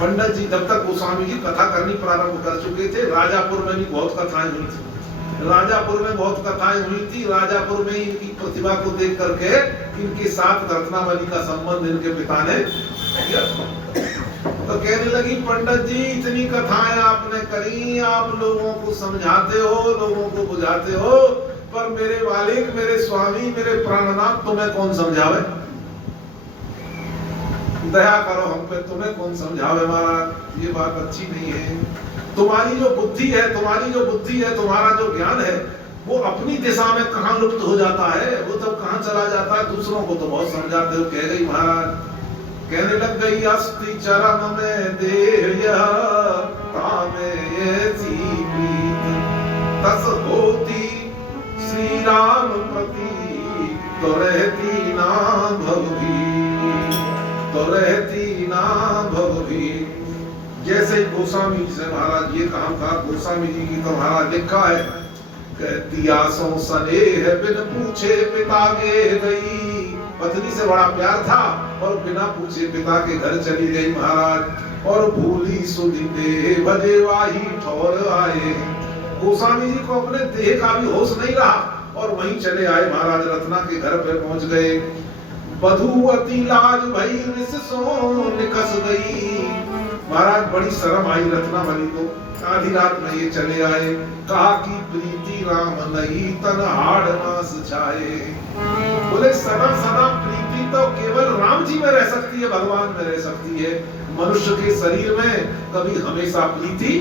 पंडित जी जब तक गोस्वामी जी कथा करनी प्रारंभ कर चुके थे, राजापुर में भी बहुत कथाएं हुई थी, राजापुर में बहुत कथाएं हुई थी। राजापुर में इनकी प्रतिभा को देख करके इनके साथ रत्नावली का संबंध इनके पिता ने किया। तो कहने लगी पंडित जी इतनी कथाएं आपने करी, आप लोगों को समझाते हो, लोगों को बुझाते हो, पर मेरे मालिक, मेरे स्वामी, मेरे प्राणनाथ तुम्हें कौन समझावे, दया करो हम पे, तुम्हें कौन समझावे महाराज, ये बात अच्छी नहीं है। तुम्हारी जो बुद्धि है, तुम्हारा जो ज्ञान है, वो अपनी दिशा में कहां लुप्त हो जाता है, वो तब कहां चला जाता है। दूसरों को तो बहुत समझाते हो। कह गई महाराज, कहने लग गई अस्ति चरण में देह तामे ऐसी प्रीति, तस होती श्री राम प्रति, तो रहती ना भगवी, तो रहती ना भगवी। जैसे गोस्वामी जी से महाराज ये काम था, गोस्वामी जी की तो महाराज लिखा है, दियासों स्नेह बिन पूछे पिता के गई, पत्नी से बड़ा प्यार था और बिना पूछे पिता के घर चली गई महाराज। और भूली सुधि देह भजे वाही ठौर आए, गोस्वामी जी को अपने देह का भी होश नहीं रहा और वहीं चले आए महाराज, रत्ना के घर पे पहुंच गए। बधुवती लाज भई निस सो निकस गई, महाराज बड़ी शर्म आई रत्नावली को। आधी रात में ये चले आए, कहा कि प्रीति राम नहीं तन हाड़ नास छाए। बोले सदा सदा प्रीति तो केवल राम जी में रह सकती है, भगवान में रह सकती है। मनुष्य के शरीर में कभी हमेशा प्रीति,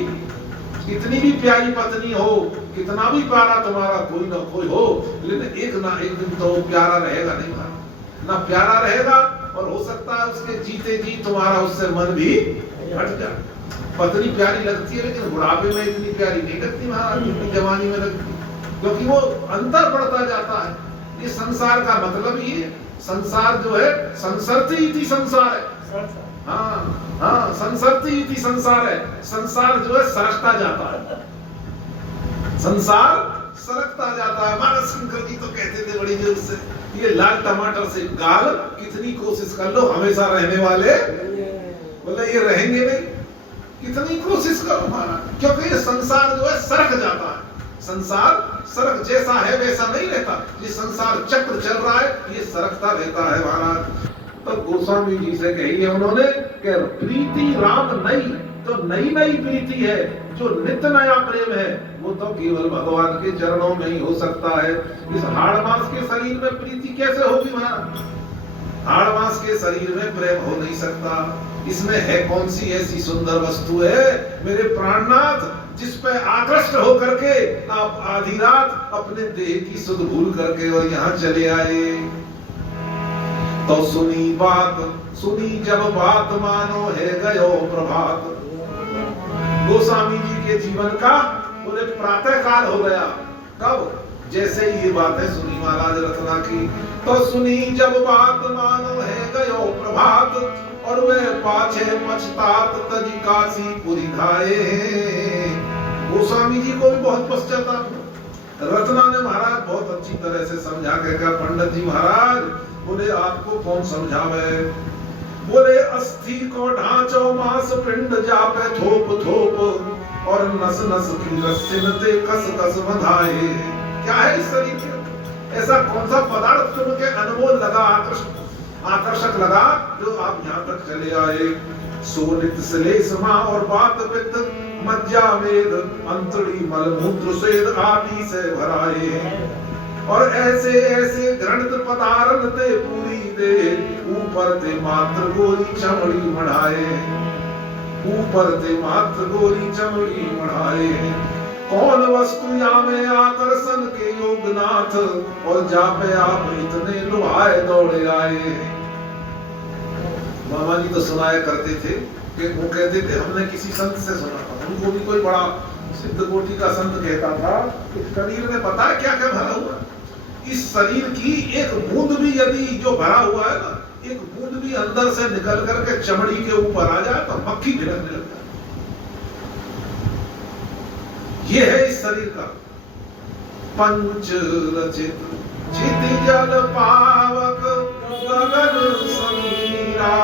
कितनी भी प्यारी पत्नी हो, कितना भी प्यारा तुम्हारा कोई ना कोई हो, लेकिन एक ना एक दिन तो प्यारा रहेगा नहीं, ना प्यारा रहेगा और हो सकता है उसके जीते जी तुम्हारा उससे मन भी हट जाए। पत्नी प्यारी लगती है लेकिन बुढ़ापे में इतनी प्यारी नहीं लगती महाराज, इतनी जवानी में लगती, क्योंकि वो अंतर बढ़ता जाता है। ये संसार का मतलब ही है, संसार जो है संसरती इति संसार है, हाँ संसरती इति संसार है। संसार जो है सरकता जाता है, संसार सरकता जाता है। महाराज शंकर जी तो कहते थे बड़ी जोर से, ये लाल टमाटर से गाल कितनी कोशिश कर लो हमेशा रहने वाले, बोले ये रहेंगे नहीं, कितनी कोशिश करो महाराज, क्योंकि ये संसार जो है सरक जाता है। संसार सरक जैसा है वैसा नहीं रहता, ये संसार चक्र चल रहा है, ये सरकता रहता है महाराज। तो गोस्वामी जी से कही है उन्होंने कि प्रीति राम नई, तो नई नई प्रीति है, जो नित्य नया प्रेम है वो तो केवल भगवान के चरणों में ही हो सकता है। इस हाड़ मांस के शरीर में प्रीति कैसे होगी महाराज? हाड़ मांस के शरीर में प्रेम हो नहीं सकता। इसमें है कौन सी ऐसी सुंदर वस्तु है मेरे प्राणनाथ, जिस पे आकृष्ट होकर के आप आधी रात अपने देह की सुध भूल करके और यहाँ चले आए। तो सुनी बात, सुनी जब बात मानो है गयो प्रभात। गोस्वामी जी के जीवन का बोले प्रातः काल हो गया। कब? जैसे ही ये बातें सुनी महाराज रत्ना की, तो सुनी जब बात मानो है गयो प्रभात, और वे पाछे पछतात तजी काशी पुरी धाये। गोस्वामी जी को भी बहुत पश्चाताप। रत्ना ने महाराज बहुत अच्छी तरह से समझा के कहा, पंडित जी महाराज बोले आपको कौन समझावे? बोले अस्थि को ढांचो मांस पिंड जापे थोप थोप, और नस नस की रस्सिनते कस कस बंधाए। क्या है इस शरीर के? ऐसा कौन सा पदार्थ तुमके अनमोल लगा, आकर्षक लगा, जो आप यहाँ तक चले आए? सोनित श्लेष मां और बात पित्त मज्जा वेद, अंतड़ी मल मूत्र स्वेद आदि से भराए। और ऐसे ऐसे घृणित पदार्थ ते पूरी दे, ऊपर ते मात्र गोरी चमड़ी मढ़ाए, ऊपर ते मात्र गोरी चमड़ी मढ़ाए। कौन वस्तु या में आकर्षण के योगनाथ, और जापे आप इतने लुभाए दौड़े आए। मामा जी तो सुनाया करते थे कि वो कहते थे हमने किसी संत से सुना था, उनको भी कोई बड़ा सिद्ध कोटि का संत कहता था कि शरीर में पता है क्या क्या भरा हुआ है? इस शरीर की एक बूंद भी यदि जो भरा हुआ है ना, एक बूंद भी अंदर से निकल करके चमड़ी के ऊपर आ जाए तो मक्खी भिड़कने लगता है। ये है इस शरीर का। पंच रचित चिति जल पावक गगन समीरा,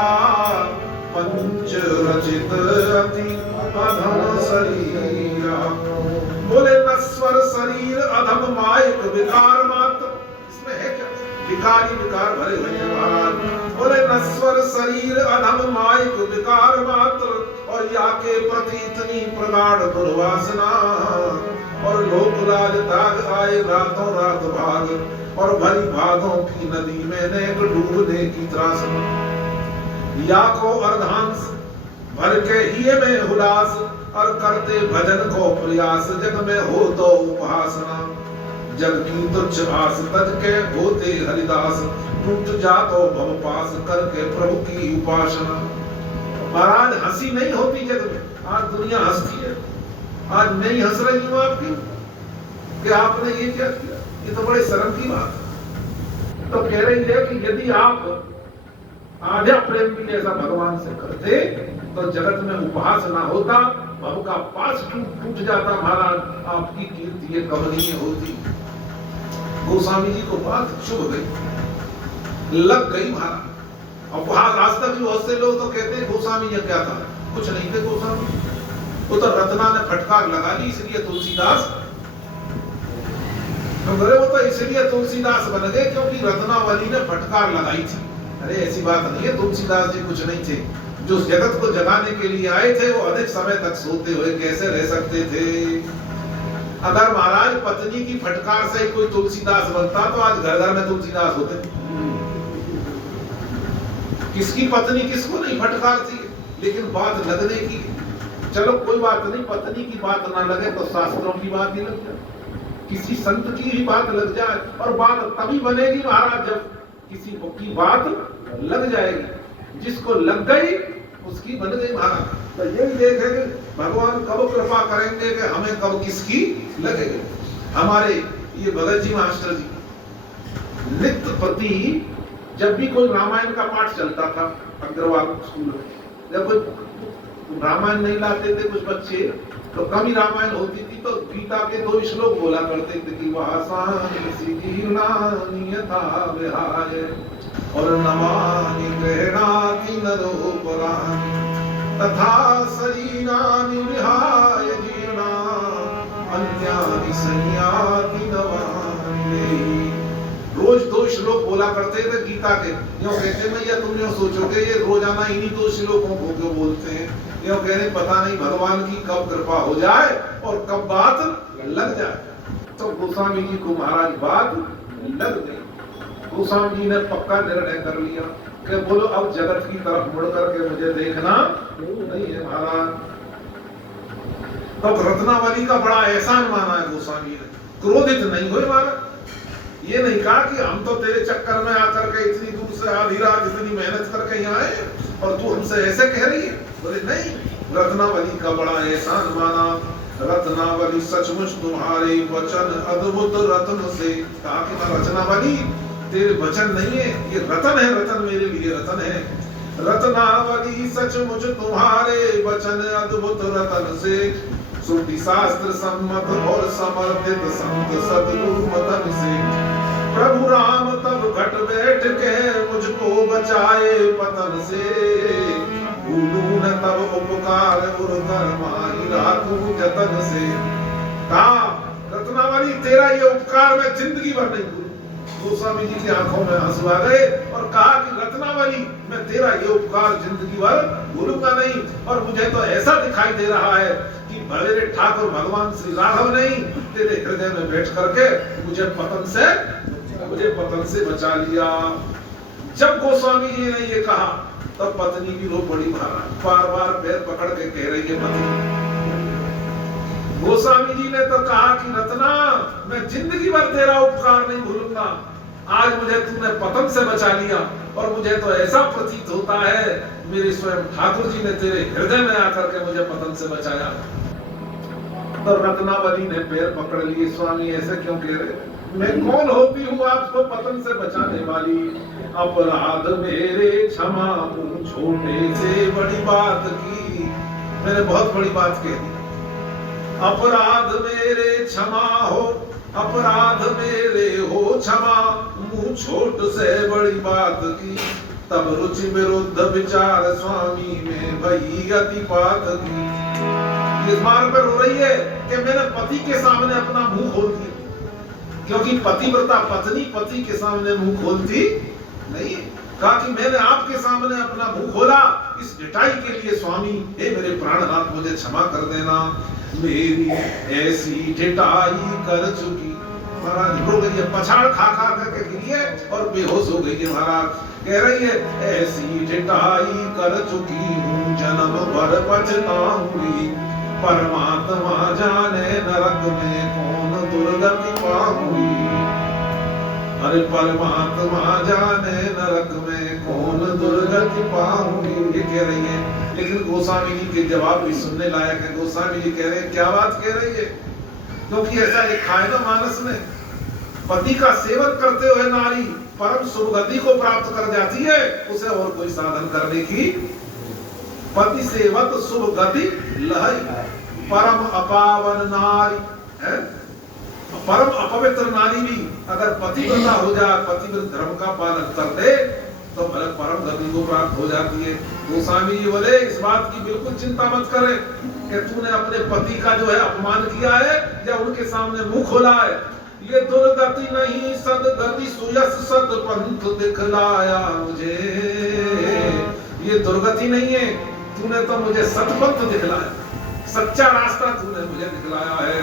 पंच रचित अति अधम शरीरा। बोले नश्वर शरीर अधम मायक विकार मात्र। इसमें है क्या? विकारी विकार भरे हुए हैं महाराज। बोले नश्वर शरीर अधम मायक विकार मात्र, और याके प्रति इतनी प्रगाढ़ दुर्वासना। और लोक लाज दाग आए रातों रात भाग, और भरी भागों की नदी में नेक डूबने की त्रासना। या को अर्धांश भर के हिये में हुलास, और करते भजन को प्रयास जग में हो तो उपासना। जग की तुच्छ आस तज के होते हरिदास, टूट जातो भव पास करके प्रभु की उपासना। महाराज हंसी नहीं होती जग में, आज दुनिया हंसती है। आज नहीं हंस रही हूं आपकी कि आपने ये क्या किया, ये तो बड़े शर्म की बात है। तो कह रही है कि यदि आप आध्या प्रेम भी ऐसा भगवान से करते तो जगत में उपहास ना होता, भव का पास टूट जाता महाराज, आपकी कीर्ति कमनीय होती। गोस्वामी जी को बात शुभ गई, लग गई महाराज। उपहास आज तक भी बहुत से लोग तो कहते हैं गोस्वामी जी क्या था, कुछ नहीं थे गोस्वामी। वो तो रत्ना ने फटकार लगा ली, इसलिए तुलसीदास वो तो इसलिए तुलसीदास बन गए क्योंकि रत्नावली ने फटकार लगाई थी। अरे ऐसी बात नहीं है, तुलसीदास जी कुछ नहीं थे। जो जगत को जगाने के लिए आए थे वो अधिक समय तक सोते हुए कैसे रह सकते थे? अगर महाराज पत्नी की फटकार से कोई तुलसीदास बनता तो आज घर घर में तुलसीदास होते। किसकी पत्नी किसको नहीं फटकारती, लेकिन बात लगने की। चलो कोई बात नहीं, पत्नी की बात ना लगे तो शास्त्रों की बात ही लग जाए, किसी संत की ही बात लग जाए। और बात तभी बनेगी महाराज जब किसी की बात लग जाएगी। जिसको लग गई उसकी बन गई महाराज। तो यही देखेंगे भगवान कब कृपा करेंगे कि हमें कब किसकी लगेगी। हमारे ये भगत जी मास्टर जी नित्य प्रति जब भी कोई रामायण का पाठ चलता था अग्रवाल स्कूल में, जब कोई रामायण नहीं लाते थे कुछ बच्चे, तो कभी रामायण होती थी तो गीता के 2 श्लोक बोला करते थे कि और नमानि गृह्णाति नरोपराणि तथा शरीराणि विहाय जीर्णा अन्यानि संयाति नवानि। रोज 2 श्लोक बोला करते थे गीता के। यूं कहते भैया तुम यूं सोचोगे ये रोजाना इन्हीं 2 श्लोकों को क्यों बोलते हैं। यूं कह रहे पता नहीं भगवान की कब कृपा हो जाए और कब बात लग जाए। तो गोस्वामी जी को महाराज बात लग गई। गोस्वामी जी ने पक्का निर्णय कर लिया कि बोलो अब जगत की तरफ मुड़ करके मुझे देखना नहीं है महाराज। तब रत्नावली का बड़ा एहसान माना है गोस्वामी ने। क्रोधित नहीं हुए महाराज। ये नहीं कहा कि हम तो तेरे चक्कर में आकर के इतनी दूर से आधी रात इतनी मेहनत करके यहाँ आए और तू हमसे ऐसे कह रही है। बोले नहीं, रत्नावली का बड़ा एहसान माना। रत्नावली सचमुच तुम्हारे वचन अद्भुत रत्न से। कहा कि रत्नावली तेरे वचन नहीं है, ये रतन है, रतन मेरे लिए रतन है। रत्नावली सचमुच तुम्हारे वचन अद्भुत रतन से। श्रुति शास्त्र सम्मत और समर्थित संत सद्गुरु मदन से। प्रभु राम तब घट बैठ के मुझको बचाए पतन से। भूलू न तब उपकार उर्धर माही रातू जतन से। कहा रत्नावली तेरा ये उपकार मैं जिंदगी भर नहीं भूलूं। गोस्वामी जी की आंखों में आंसू आ गए और कहा कि रत्नावली मैं तेरा ये उपकार जिंदगी भर भूलूंगा नहीं। और मुझे तो ऐसा दिखाई दे रहा है कि मेरे ठाकुर भगवान श्री राघव नहीं तेरे हृदय में बैठ करके मुझे पतन से बचा लिया। जब गोस्वामी जी ने ये कहा तब पत्नी भी रो पड़ी महाराज। बार बार पैर पकड़ के कह रही है पत्नी। गोस्वामी जी ने तो कहा कि रत्ना मैं जिंदगी भर तेरा उपकार नहीं भूलूंगा। आज मुझे तूने पतन से बचा लिया और मुझे तो ऐसा प्रतीत होता है मेरे स्वयं ठाकुर जी ने तेरे हृदय में आकर के मुझे पतन से बचाया। तो रत्नावली ने पैर पकड़ लिए। स्वामी ऐसे क्यों कह रहे, मैं कौन होती हूँ आपको पतन से बचाने वाली। अपराध मेरे क्षमा छोटे से बड़ी बात की। मैंने बहुत बड़ी बात कह दी। अपराध मेरे क्षमा हो, अपराध मेरे हो क्षमा, मुंह छोट से बड़ी बात की। तब रुचि विरुद्ध विचार स्वामी में भई अतिपात की। इस बार पर रो रही है कि मैंने पति के सामने अपना मुंह खोल दिया, क्योंकि पतिव्रता पत्नी पति के सामने मुंह खोलती नहीं। कहा कि मैंने आपके सामने अपना मुंह खोला इस ढिठाई के लिए स्वामी, हे मेरे प्राणनाथ मुझे क्षमा कर देना। मेरी ऐसी ढिठाई कर चुकी। महाराज रो गई है, पछाड़ खा खा करके गिरी है और बेहोश हो गई है। महाराज कह रही है ऐसी ढिठाई कर चुकी हूँ, जन्म भर पछताऊंगी। परमात्मा जाने नरक में कौन दुर्गति पाऊंगी। अरे परमात्मा जाने नरक में कौन दुर्गति पाऊंगी। ये कह रही है, लेकिन गोस्वामी जी के जवाब भी सुनने लायक है। गोस्वामी जी कह रहे हैं क्या बात कह रही है, क्योंकि ऐसा लिखा है ना मानस में, पति का सेवन करते हुए नारी परम सुगति को प्राप्त कर जाती है, उसे और कोई साधन करने की। पति सेवत शुभ गति लहई, परम अपावन नारी है। परम अपवित्र नारी भी अगर पतिव्रता हो जाए, पतिव्रत धर्म का पालन कर दे तो परम गति को प्राप्त हो जाती है। गोस्वामी जी बोले इस बात की बिल्कुल चिंता मत करे कि तूने अपने पति का जो है अपमान किया है या उनके सामने मुंह खोला है। ये दुर्गति नहीं सदगति सुयस सतपंथ दिखलाया मुझे। ये दुर्गति नहीं है, तूने तो मुझे सतपंथ दिखलाया, सच्चा रास्ता तूने मुझे दिखलाया है।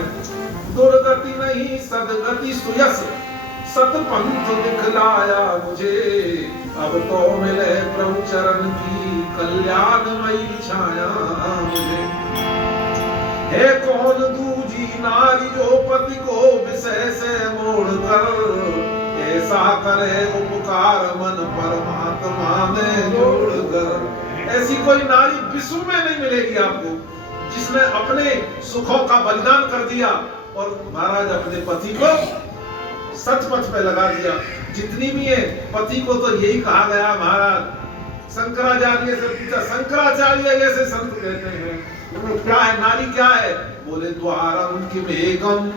दुर्गति नहीं सदगति सुयस सतपंथ दिखलाया मुझे। अब तो मिले प्रभु चरण की कल्याणमयी छाया मुझे। है कौन दूजी नारी जो पति को विषय से मोड़ कर, ऐसा करे उपकार मन परमात्मा में जोड़ कर। ऐसी कोई नारी विश्व में नहीं मिलेगी आपको जिसने अपने सुखों का बलिदान कर दिया और महाराज अपने पति को सचपथ पे लगा दिया। जितनी भी है पति को तो यही कहा गया महाराज। शंकराचार्य से पूछा, शंकराचार्य जैसे संत कहते हैं क्या है नारी क्या है? बोले द्वारम किमेकम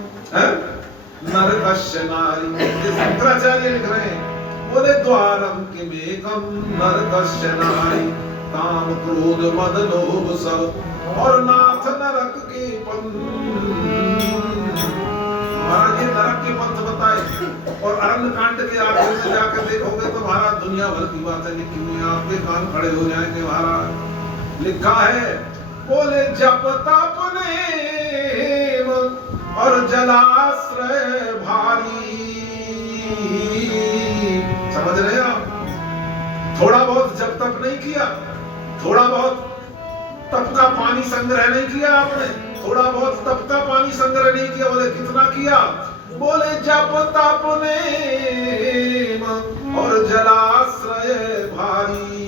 नरकस्य नारी। शंकराचार्य लिख रहे हैं, बोले द्वारम किमेकम नरकस्य नारी। काम क्रोध मद लोभ सब और नाथ नरक के महाराज ये नरक के पंथ बताए, और अरण्य कांड के आखिर में जाकर देखोगे तो महाराज दुनिया भर की बातें लिखी हुई हैं, आपके कान खड़े हो जाएंगे। महाराज लिखा है, बोले जप तप नेम और जलाश्रय भारी। समझ रहे आप? थोड़ा बहुत जप तप नहीं किया, थोड़ा बहुत तप का पानी संग्रह नहीं किया आपने, थोड़ा बहुत तप का पानी संग्रह नहीं किया। बोले कितना किया? बोले जप तप नेम और जलाश्रय भारी।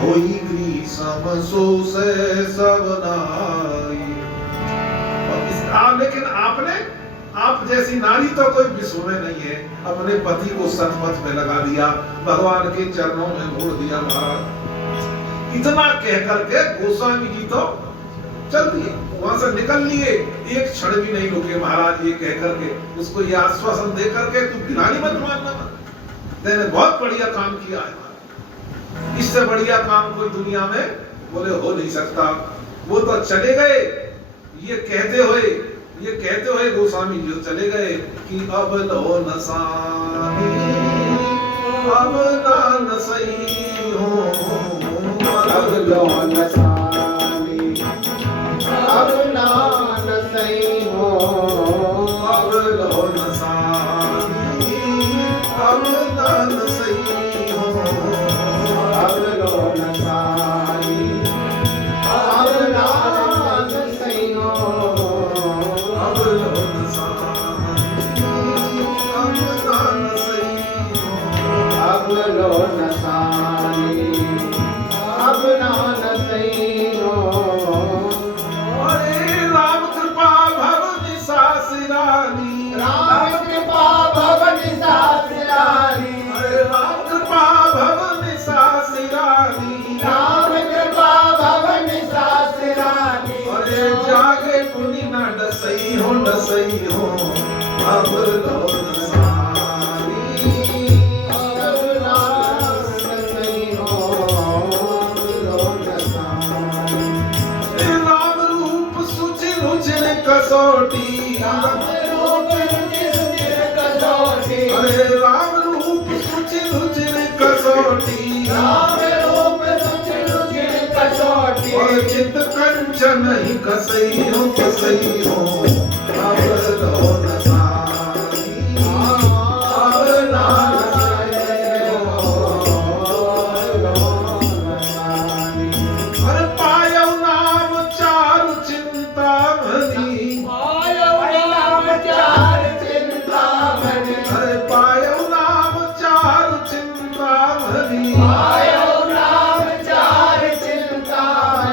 होई ग्रीष्म सो से सब नाई। लेकिन आप जैसी नारी तो कोई विश्व में नहीं है। अपने पति को सतपथ में लगा दिया, भगवान के चरणों में मोड़ दिया। महाराज इतना कह करके गोस्वामी जी तो चल दिए, वहां से निकल लिए, एक क्षण भी नहीं रुके। महाराज ये कह करके उसको ये आश्वासन दे करके, तू गिलानी मत मानना, तेने बहुत बढ़िया काम किया है, इससे बढ़िया काम कोई दुनिया में बोले हो नहीं सकता। वो तो चले गए ये कहते हुए गोस्वामी जी चले गए कि अब लो नसानी अब ना नसई हो, अब लो नसानी अब ना नसई हो, अब लो नसानी अब ना नसई हो, अब लो नसानी अब ना नसई हो, अब लो नसानी अब ना नसई हो। अरे राम कृपा भवनि सासिरानी, राम कृपा भवनि सासिरानी, अरे राम कृपा भवनि सासिरानी, राम कृपा भवनि सासिरानी। अरे जागे पुनि न डसई हो, डसई हो, अब लो कसौटी, अरे राम रूप सुचिर रुचिर कसौटी, और चित कंचन ही कसई हो, कसई हो, अब लो नसानी अब ना नसई हो। अरे पायो नाम चारु चिंता भरी, अरे पायो नाम चारु चिंता भरी, पायो नाम चारु चिंता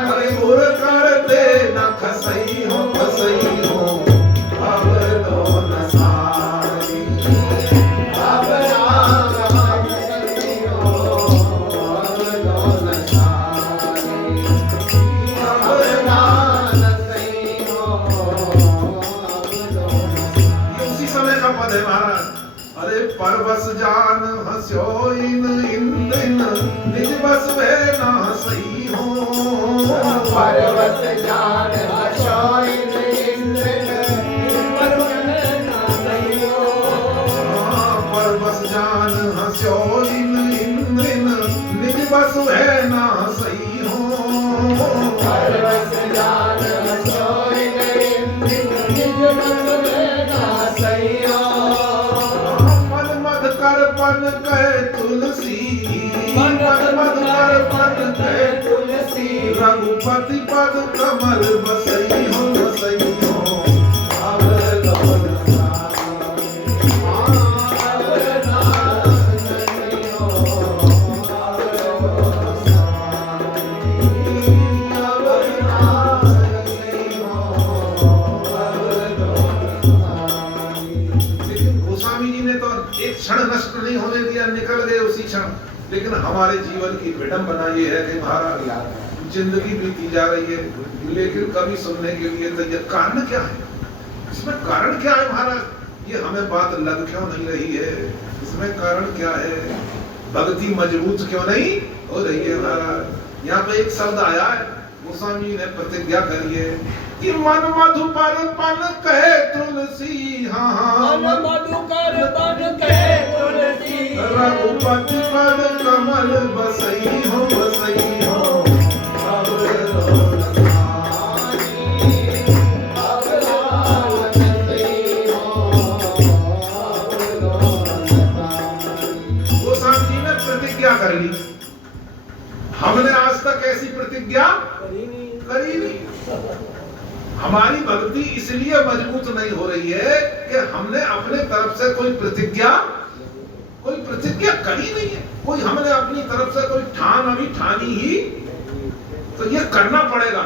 भरी। अरे गुर कर दे न खसई हो, खसई हो, अब लो नसानी अब ना नसई हो, अब लो नसानी अब ना नसई हो, अब लो नसानी। उसी समय का पद है महाराज। अरे परवश जान हस्यो इन इंद्रिन निज बस वे ना सही हो, परवश जान हस्यो इन इंद्रिन निज बस वे ना सही हो, परवश जान हस्यो इन इंद्रिन निज बस वे ना सही हो, परवश जान हस्यो इन इंद्रिन निज बस वे ना सही हो। पन कह तुलसी, मद मद कर पन कह तुलसी, रघुपति पद कमल बसई हो, बसई हो, अब लो नसानी अब ना नसई हो, अब लो नसानी अब ना नसई हो, अब लो नसानी। लेकिन गोस्वामी जी ने तो एक क्षण नष्ट नहीं होने दिया, निकल गए उसी क्षण। लेकिन हमारे जीवन की विडंबना ये है कि महाराज जिंदगी बीती जा रही है, लेकिन कभी सुनने के लिए तैयार। कारण क्या है इसमें? कारण क्या है महाराज? ये हमें बात लग क्यों नहीं रही है? इसमें कारण क्या है? भक्ति मजबूत क्यों नहीं हो रही है महाराज? यहाँ पे एक शब्द आया है गोस्वामी ने प्रतिज्ञा करी है कि मन मधुकर पन कहे तुलसी, हाँ मन मधुकर पन कहे तुलसी, रघुपति पद कमल बसई हो बसई हो। गोस्वामी जी ने प्रतिज्ञा कर ली। हमने आज तक ऐसी प्रतिज्ञा करी नहीं। हमारी भक्ति इसलिए मजबूत नहीं हो रही है कि हमने अपने तरफ से कोई प्रतिज्ञा करी नहीं है। कोई हमने अपनी तरफ से कोई ठानी ही, तो ये करना पड़ेगा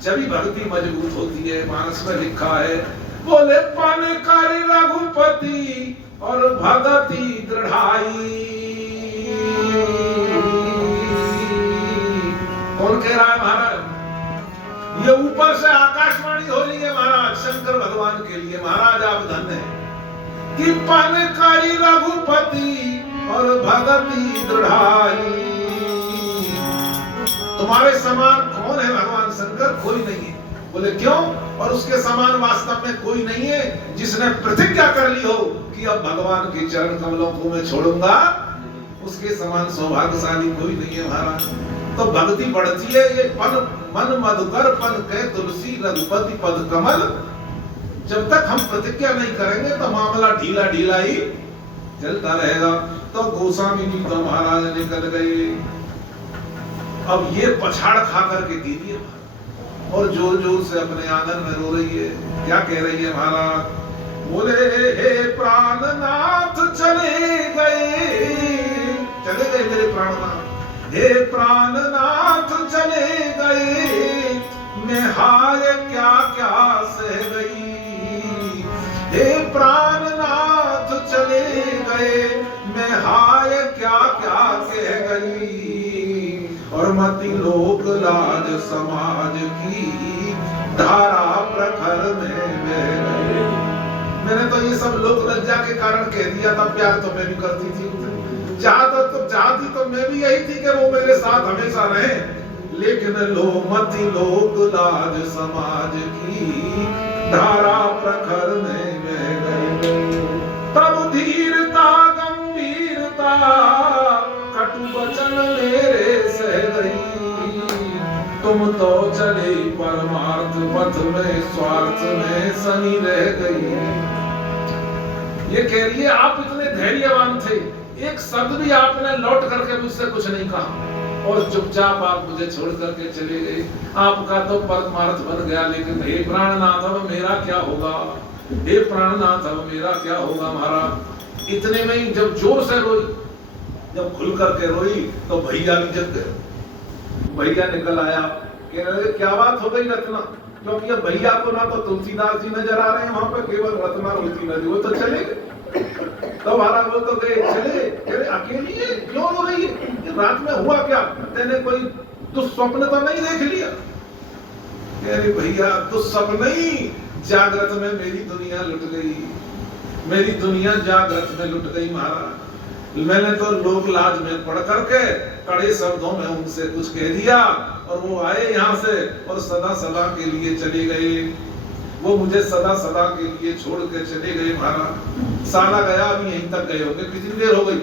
जब ही भक्ति मजबूत होती है। मानस में लिखा है, बोले पाने कारी रघुपति और भगति दृढ़ाई। कौन कह रहा है महाराज? ये ऊपर से आकाशवाणी हो रही है महाराज, शंकर भगवान के लिए। महाराज आप धन्य हैं कि पानकारी रघुपति और भगति दृढ़ाई। तुम्हारे समान कौन है भगवान शंकर? कोई नहीं है। बोले क्यों? और उसके समान वास्तव में कोई नहीं है जिसने प्रतिज्ञा कर ली हो कि अब भगवान के चरण कमलों को मैं छोड़ूंगा। उसके समान सौभाग्यशाली कोई नहीं है महाराज। तो भक्ति बढ़ती है। ये मन मधुकर पन कहे तुलसी, रघुपति पद कमल। जब तक हम प्रतिज्ञा नहीं करेंगे तो मामला ढीला ही चलता रहेगा। तो गोस्वामी जी तो महाराज निकल गए। अब ये पछाड़ खा करके दीदी और जोर जोर से अपने आंगन में रो रही है। क्या कह रही है महाराज? बोले हे प्राणनाथ चले गए मेरे प्राणनाथ। हे प्राणनाथ चले गए, मैं हाय क्या क्या सह गई। हे प्राणनाथ चले गए, मैं हाय क्या क्या कह गई। और मति लोक लाज समाज की धारा प्रखर में बह गई। मैंने तो ये सब लोक लज्जा के कारण कह दिया था। प्यार तो मैं भी करती थी, चाहती तो मैं भी यही थी कि वो मेरे साथ हमेशा रहे। लेकिन मति लोक लाज समाज की धारा प्रखर में बह गई। तब धीरता गंभीरता कटु वचन मेरे सह गई। तुम तो चले परमार्थ पथ में, स्वार्थ में सनी रह गई। ये कह रही है आप इतने धैर्यवान थे, एक शब्द भी आपने लौट करके मुझसे कुछ नहीं कहा और चुपचाप आप मुझे छोड़ करके चले गए। आपका तो परमार्थ बन गया, लेकिन हे प्राणनाथ अब मेरा क्या होगा? हे प्राणनाथ अब मेरा क्या होगा? महाराज इतने में ही जब जोर से रोई, जब खुल करके रोई तो भैया भी जग गए। भैया निकल आया, कह रहे क्या बात हो गई रत्ना? क्योंकि अब भैया को ना तो तुलसीदास जी नजर आ रहे हैं वहां पे, केवल रत्ना रोती नजर। वो तो चले गए। तो महाराज वो तो गए चले। अरे अकेली है, क्यों रो रही है? रात में हुआ क्या? तेने कोई दुस्वप्न तो नहीं देख लिया? अरे भैया दुस्वप्न नहीं, जागृत में मेरी दुनिया लुट गई। मेरी दुनिया जागृत में लुट गई महाराज। मैंने तो लोक लाज में पढ़ करके कड़े शब्दों में उनसे कुछ कह दिया और वो आए यहाँ से और सदा सदा के लिए चले गए। वो मुझे सदा सदा के लिए छोड़ के चले गए महाराज। साला गया, अभी यहीं तक गए होंगे, कितनी देर हो गई?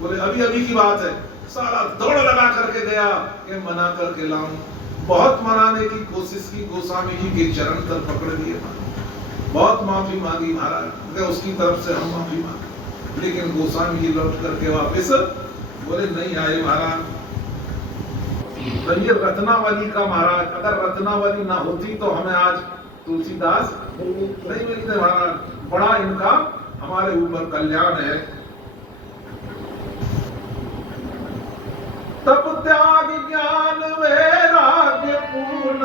बोले अभी अभी की बात है। साला दौड़ लगा करके गया कि मना करके लाऊं। बहुत मनाने की कोशिश की, गोस्वामी जी के चरण तर पकड़ लिए, बहुत माफी मांगी महाराज, उसकी तरफ से हम माफी मांगे। लेकिन गोस्वामी जी लौट करके वापस बोले नहीं आए महाराज। तो ये रत्नावली का महाराज, अगर रत्नावली ना होती तो हमें आज तुलसीदास नहीं मिलते महाराज। बड़ा इनका हमारे ऊपर कल्याण है। तप त्याग ज्ञान वैराग्य पूर्ण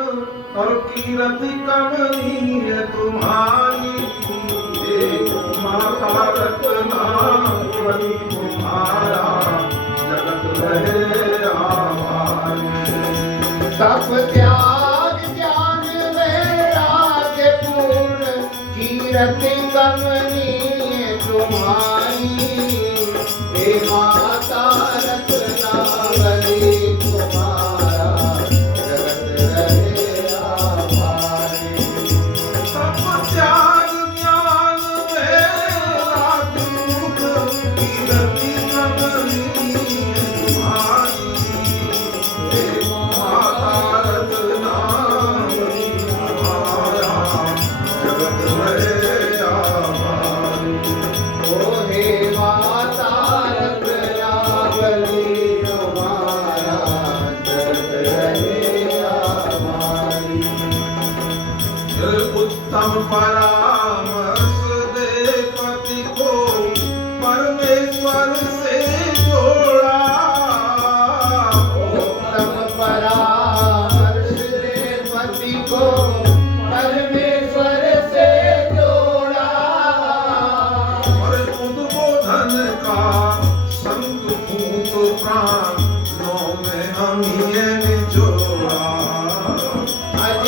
और कीर्ति कमनीय तुम्हारी। माता रत्नावली तुम्हारा जगत रहे आभारी। तप त्याग ज्ञान वैराग्य पूर्ण कीर्ति कमनीय तुम्हारी। हे माता रत्नावली तुम्हारा जगत रहे परामर्श दे पति को परमेश्वर से जोड़ा। उत्तम परामर्श दे पति को परमेश्वर से जोड़ा। और उद्बोधन का संग फूंक प्राणों में अमीय निचोड़ा।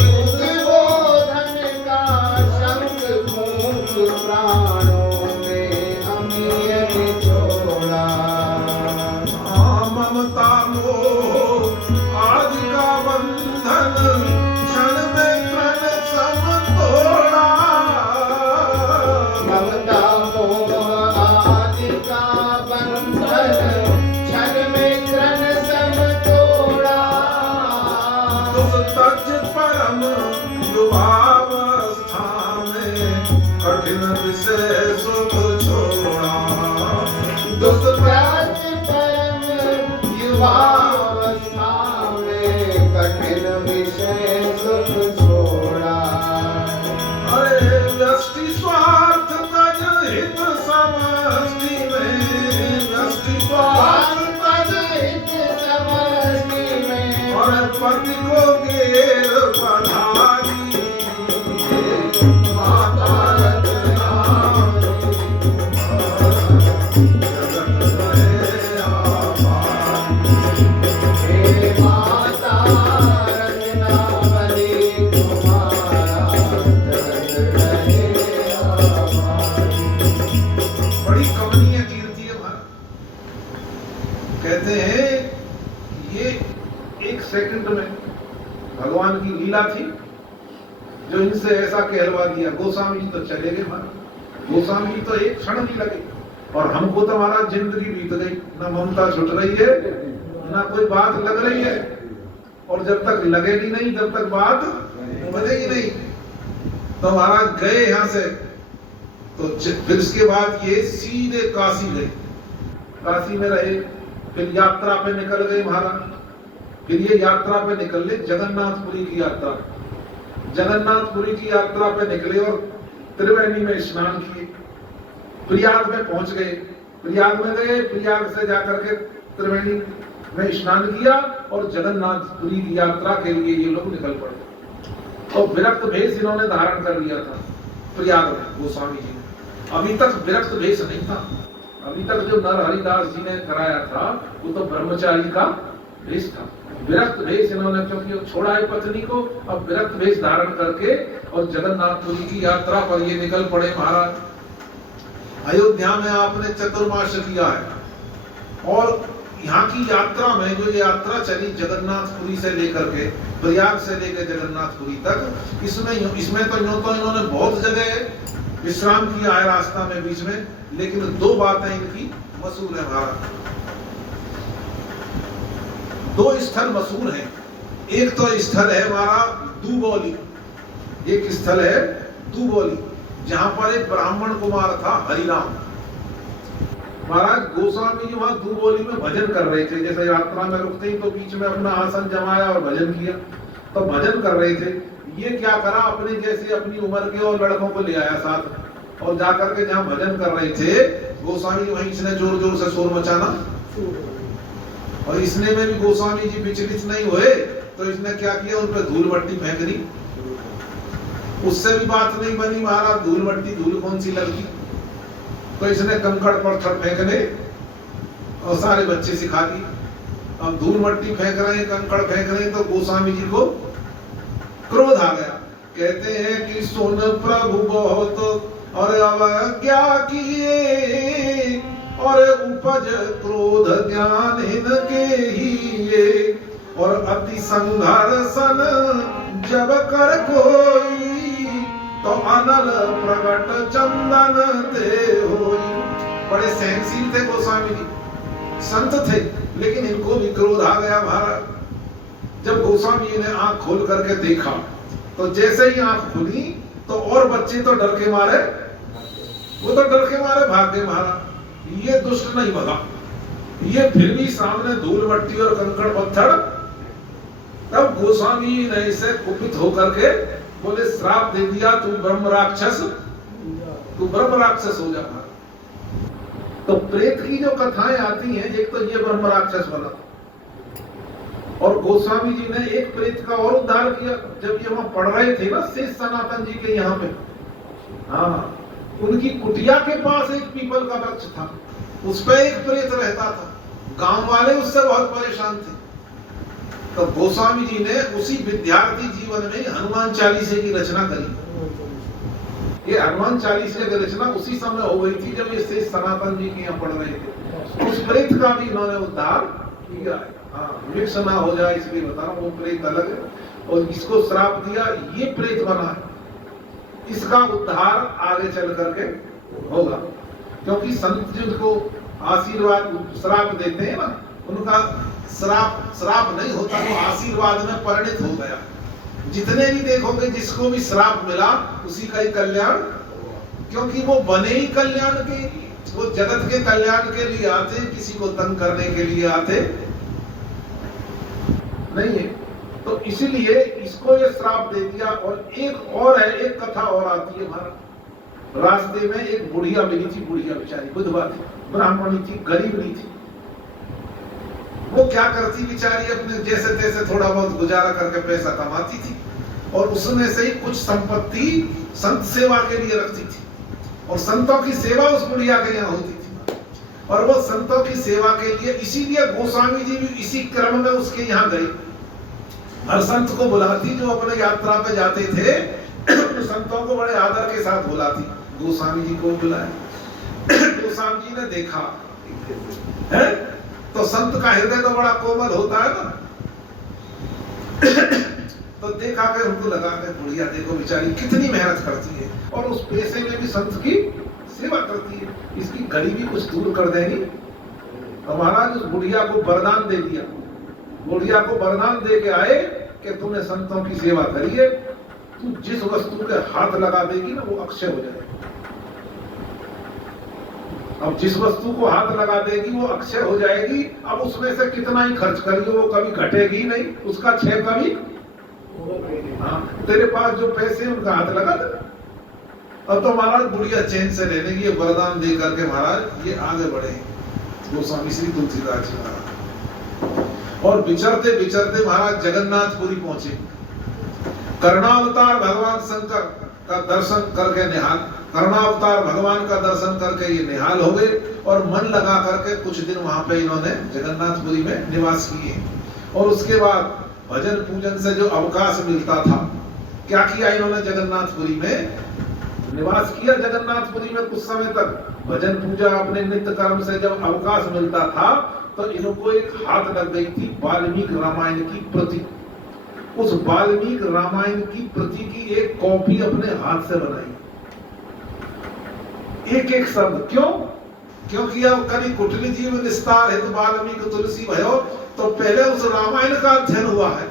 उद्बोधन का शंख फूंक प्राणों में अमीय निचोड़ा। ममता मोह आदि का बंधन क्षण में प्रण सम तोड़ा। ममता मोह आदि का बंधन क्षण में क्रन सम तोड़ा। तज परम युवावस्था में कठिन विषय सुख छोड़ा। दुष्प्रज परम युवावस्था में कठिन विषय सुख छोड़ा। अरे व्यष्टि स्वार्थ तज हित समष्टि में। व्यष्टि स्वार्थ पद हित समष्टि में और पति को घेर पधारी। माता रत्नावली जगत रहे आभारी। हे माता रत्नावली तुम्हारा जगत रहे आभारी। बड़ी कमनीय कीर्ति है महाराज। कहते हैं ये एक सेकंड में भगवान की लीला थी जो इनसे ऐसा कहलवा दिया। गोस्वामी जी तो चले गए महाराज। गोस्वामी जी तो एक क्षण नहीं लगे और हमको तो महाराज जिंदगी बीत गई। ना ममता छुट रही है ना कोई बात लग रही है। और जब तक लगेगी नहीं जब तक बात बनेगी नहीं। तो महाराज गए यहाँ से तो फिर इसके बाद ये सीधे काशी गए। काशी में रहे फिर यात्रा पे निकल गए महाराज। फिर ये यात्रा पे निकले जगन्नाथपुरी की यात्रा। जगन्नाथपुरी की यात्रा पे निकले और त्रिवेणी में स्नान किए। प्रयाग में पहुंच गए। प्रयाग में गए प्रयाग से जाकर के त्रिवेणी में स्नान किया और जगन्नाथपुरी की यात्रा के लिए ये लोग निकल पड़े। और विरक्त भेष इन्होंने धारण कर लिया था प्रयाग में गोस्वामी जी ने। अभी तक विरक्त भेष नहीं था। अभी तक जो नर हरिदास जी ने कराया था वो तो ब्रह्मचारी का भेष था। विरक्त भेष इन्होंने क्योंकि छोड़ा है पत्नी को, अब विरक्त भेष धारण करके और जगन्नाथपुरी की यात्रा पर ये निकल पड़े महाराज। अयोध्या में आपने चतुर्मास किया है और यहाँ की यात्रा में जो ये यात्रा चली जगन्नाथपुरी से लेकर के प्रयाग से लेकर जगन्नाथपुरी तक, इसमें तो इन्होंने बहुत जगह विश्राम किया है रास्ता में बीच में। लेकिन दो बातें इनकी मशहूर है महाराज। दो स्थल मशहूर हैं। एक तो स्थल है हमारा दुबौली। एक स्थल है दुबौली जहां पर एक ब्राह्मण कुमार था हरिराम। महाराज गोस्वामी जी वहां दुबौली में भजन कर रहे थे। जैसे यात्रा में रुकते ही तो बीच में अपना आसन जमाया और भजन किया। तो भजन कर रहे थे। ये क्या करा अपने जैसे अपनी उम्र के और लड़कों को ले आया साथ और जाकर के जहां भजन कर रहे थे गोस्वामी वहीं इसने जोर जोर से शोर मचाना। और इसने में भी गोस्वामी जी विचलित नहीं हुए तो इसने क्या किया उन पर धूल मट्टी फेंक दी। उससे भी बात नहीं बनी महाराज। धूल मट्टी धूल कौन सी लगती। तो इसने कंकड़ पत्थर फेंकने और सारे बच्चे सिखा दिए। अब धूल मट्टी फेंक रहे हैं कंकड़ फेंक रहे हैं तो गोस्वामी जी को क्रोध आ गया। कहते हैं कि सुन प्रभु बहुत और अवज्ञा किए और उपज क्रोध ज्ञान इनके ही और अति संघर्षण जब कर कोई तो अनल प्रगट चंदन ते होई। बड़े सहनशील थे गोस्वामी जी, संत थे, लेकिन इनको भी क्रोध आ गया महाराज। जब गोस्वामी जी ने आंख खोल करके देखा तो जैसे ही आंख खुली तो और बच्चे तो डर के मारे, वो तो डर के मारे भाग गए महाराज। ये दुष्ट नहीं भगा, ये फिर भी सामने धूल मट्टी और कंकड़ पत्थर। तब गोस्वामी ने इसे कुपित होकर के बोले श्राप दे दिया, तू ब्रह्म राक्षस हो जा। तो प्रेत की जो कथाएं आती हैं, एक तो ये ब्रह्म राक्षस बना, और गोस्वामी जी ने एक प्रेत का और उद्धार किया। जब ये वहां पढ़ रहे थे ना शेष सनातन जी के यहाँ पे, हाँ, उनकी कुटिया के पास एक पीपल का वृक्ष था, उस पर एक प्रेत रहता था। गांव वाले उससे बहुत परेशान थे। तो गोस्वामी जी ने उसी विद्यार्थी जीवन में हनुमान चालीसे की रचना करी। ये हनुमान चालीसे की रचना उसी समय हो गई थी जब ये शेष सनातन जी के यहाँ पढ़ रहे थे। उस प्रेत का भी इन्होंने उद्धार किया है। हाँ, मिक्स ना हो जाए इसलिए बता रहा हूँ, वो प्रेत अलग है और इसको श्राप दिया, ये प्रेत बना है। इसका उद्धार आगे चल करके होगा, क्योंकि संत जिनको आशीर्वाद श्राप देते हैं ना, उनका श्राप नहीं होता, वो आशीर्वाद में परिणित हो गया। जितने भी देखोगे जिसको भी श्राप मिला उसी का ही कल्याण, क्योंकि वो बने ही कल्याण के, वो जगत के कल्याण के लिए आते, किसी को तंग करने के लिए आते नहीं है। तो इसीलिए इसको ये श्राप दे दिया। और एक और है, एक कथा और आती है हमारा। रास्ते में एक बुढ़िया मिली थी, बुढ़िया बेचारी विधवा थी, ब्राह्मणी थी, गरीब नहीं थी। वो क्या करती बेचारी, अपने जैसे तैसे थोड़ा बहुत गुजारा करके पैसा कमाती थी, और उसमें से ही कुछ संपत्ति संत सेवा के लिए रखती थी, और संतों की सेवा उस बुढ़िया के यहाँ होती थी। और वो संतों की सेवा के लिए, इसीलिए गोस्वामी जी भी इसी क्रम में उसके यहाँ गए। हर संत को बुलाती, जो अपने यात्रा पे जाते थे संतों को बड़े आदर के साथ बुलाती। गोस्वामी जी को बुलाया। गोस्वामी जी ने देखा है, तो संत का हृदय तो बड़ा कोमल होता है ना। तो देखा कि उनको लगा कि बुढ़िया देखो बेचारी कितनी मेहनत करती है, और उस पैसे में भी संत की सेवा करती है, इसकी गरीबी कुछ दूर कर देगी। तो महाराज उस बुढ़िया को वरदान दे दिया। बुढ़िया को वरदान दे के आए कि तूने संतों की सेवा करी है, तू जिस वस्तु के हाथ लगा देगी ना वो अक्षय हो जाएगी। अब जिस वस्तु को हाथ लगा देगी वो अक्षय हो जाएगी। अब उसमें से कितना ही खर्च करिए वो कभी घटेगी नहीं, उसका क्षय कभी। हाँ, तेरे पास जो पैसे उनका हाथ लगा दे। अब तो महाराज बुढ़िया चैन से रहने की वरदान दे करके महाराज ये आगे बढ़े गोस्वामी श्री तुलसीदास जी महाराज। और विचरते विचरते महाराज जगन्नाथपुरी पहुंचे। कर्णावतार भगवान शंकर का दर्शन करके निहाल, कर्णावतार भगवान का दर्शन करके ये निहाल हो गए, और मन लगा करके कुछ दिन वहां पे इन्होंने जगन्नाथपुरी में निवास किए। और उसके बाद भजन पूजन से जो अवकाश मिलता था, क्या किया इन्होंने, जगन्नाथपुरी में निवास किया। जगन्नाथपुरी में कुछ समय तक भजन पूजा, अपने नित्य कर्म से जब अवकाश मिलता था तो इनको एक हाथ लग गई थी वाल्मीकि रामायण की प्रति। उस वाल्मीकि रामायण की प्रति की एक कॉपी अपने हाथ से बनाई, एक एक शब्द। क्यों? क्योंकि अब कभी कुटली जीव निस्तार है तो वाल्मीकि तुलसी भयो, तो पहले उस रामायण का अध्ययन हुआ है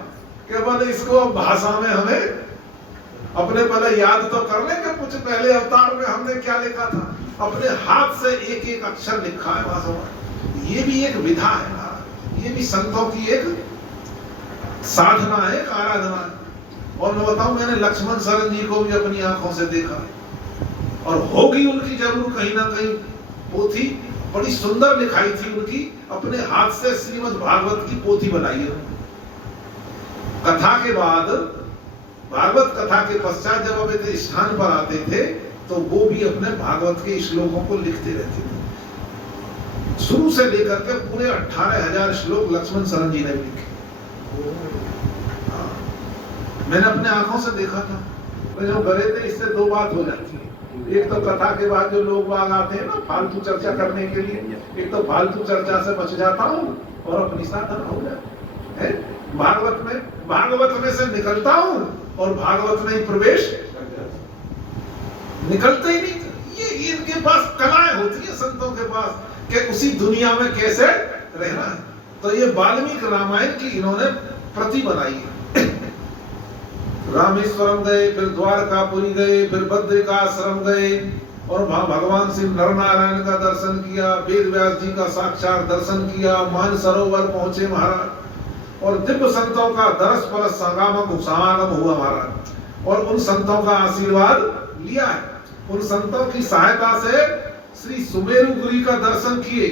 कि बोले इसको अब भाषा में हमें अपने पहले याद तो कर ले कि कुछ पहले अवतार में हमने क्या लिखा था। अपने हाथ से एक एक अक्षर लिखा है भाषा में। ये भी एक विधा है ना, ये भी संतों की एक साधना है, एक आराधना है। और मैं बताऊं, मैंने लक्ष्मण शरण जी को भी अपनी आंखों से देखा, और होगी उनकी जरूर कहीं ना कहीं पोथी, बड़ी सुंदर लिखाई थी उनकी, अपने हाथ से श्रीमद् भागवत की पोथी बनाई है। कथा के बाद, भागवत कथा के पश्चात जब अब स्थान पर आते थे तो वो भी अपने भागवत के श्लोकों को लिखते रहते थे। शुरू से लेकर के पूरे 18,000 श्लोक लक्ष्मण शरण जी ने लिखे। मैंने अपने आंखों से देखा था। तो जो गए थे, इससे दो बात हो जाती है। एक तो कथा के बाद जो लोग बाग आते हैं ना फालतू चर्चा करने के लिए, एक तो फालतू चर्चा से बच जाता हूँ और अपनी साधना हो जाती है। भागवत में से निकलता हूँ और भागवत में ही प्रवेश निकलते ही नहीं। ये इनके पास कलाएं होती है संतों के पास कि उसी दुनिया में कैसे रहना है। तो ये वाल्मीकि रामायण की इन्होंने प्रति बनाई है। रामेश्वरम गए, फिर द्वारकापुरी गए, फिर बद्रिकाश्रम गए, और वहां भगवान श्री नरनारायण का दर्शन किया, वेद व्यास जी का साक्षात दर्शन किया, मानसरोवर पहुंचे महाराज, और दिव्य संतों का दरस परस समागम हुआ महाराज। और उन संतों का आशीर्वाद लिया है। उन संतों की सहायता से श्री सुमेरुगिरी का दर्शन किए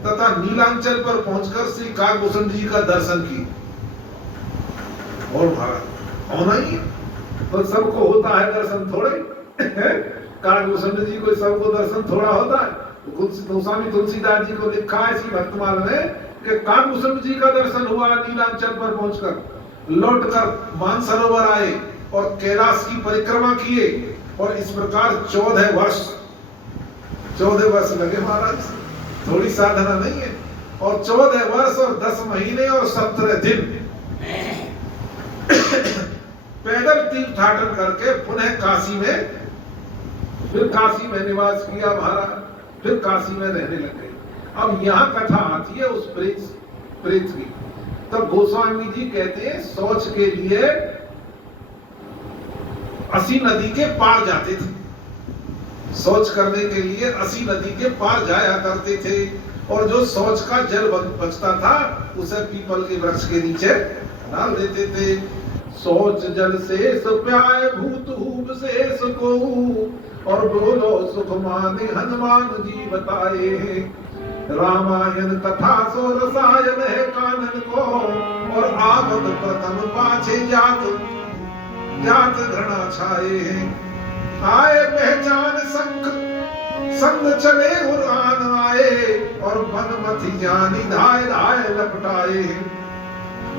तथा नीलांचल पर पहुंचकर श्री काकभूषण जी का दर्शन किए। और महाराज होना ही है, तो सबको होता है दर्शन थोड़े काकभूषण जी को सबको दर्शन थोड़ा होता है। गोस्वामी तुलसीदास जी को लिखा है इसी भक्तमाल में कि काकभूषण जी का दर्शन हुआ नीलांचल पर पहुंचकर, लौटकर मानसरोवर आए और कैलाश की परिक्रमा किए और इस प्रकार 14 वर्ष लगे महाराज, थोड़ी साधना नहीं है। और 14 वर्ष और 10 महीने और 17 दिन पैदल तीर्थाटन करके पुनः काशी में, फिर काशी में निवास किया महाराज, फिर काशी में रहने लगे। अब यहाँ कथा आती है उस प्रेत की। तब गोस्वामी जी कहते हैं शौच के लिए असी नदी के पार जाते थे, शौच करने के लिए असी नदी के पार जाया करते थे। और जो शौच का जल बचता था उसे पीपल के वृक्ष के नीचे डाल देते थे। शौच जल शेष प्याय भूत हूब शेष को, और बोलो सुख माने हनुमान जी बताए। रामायण कथा सो रसायन है कानन को, और आबद प्रथम पाछे जात घृणा छाए। आए पहचान संग चले उड़ान आए, और मन मथि जानी धाय धाय लपटाए।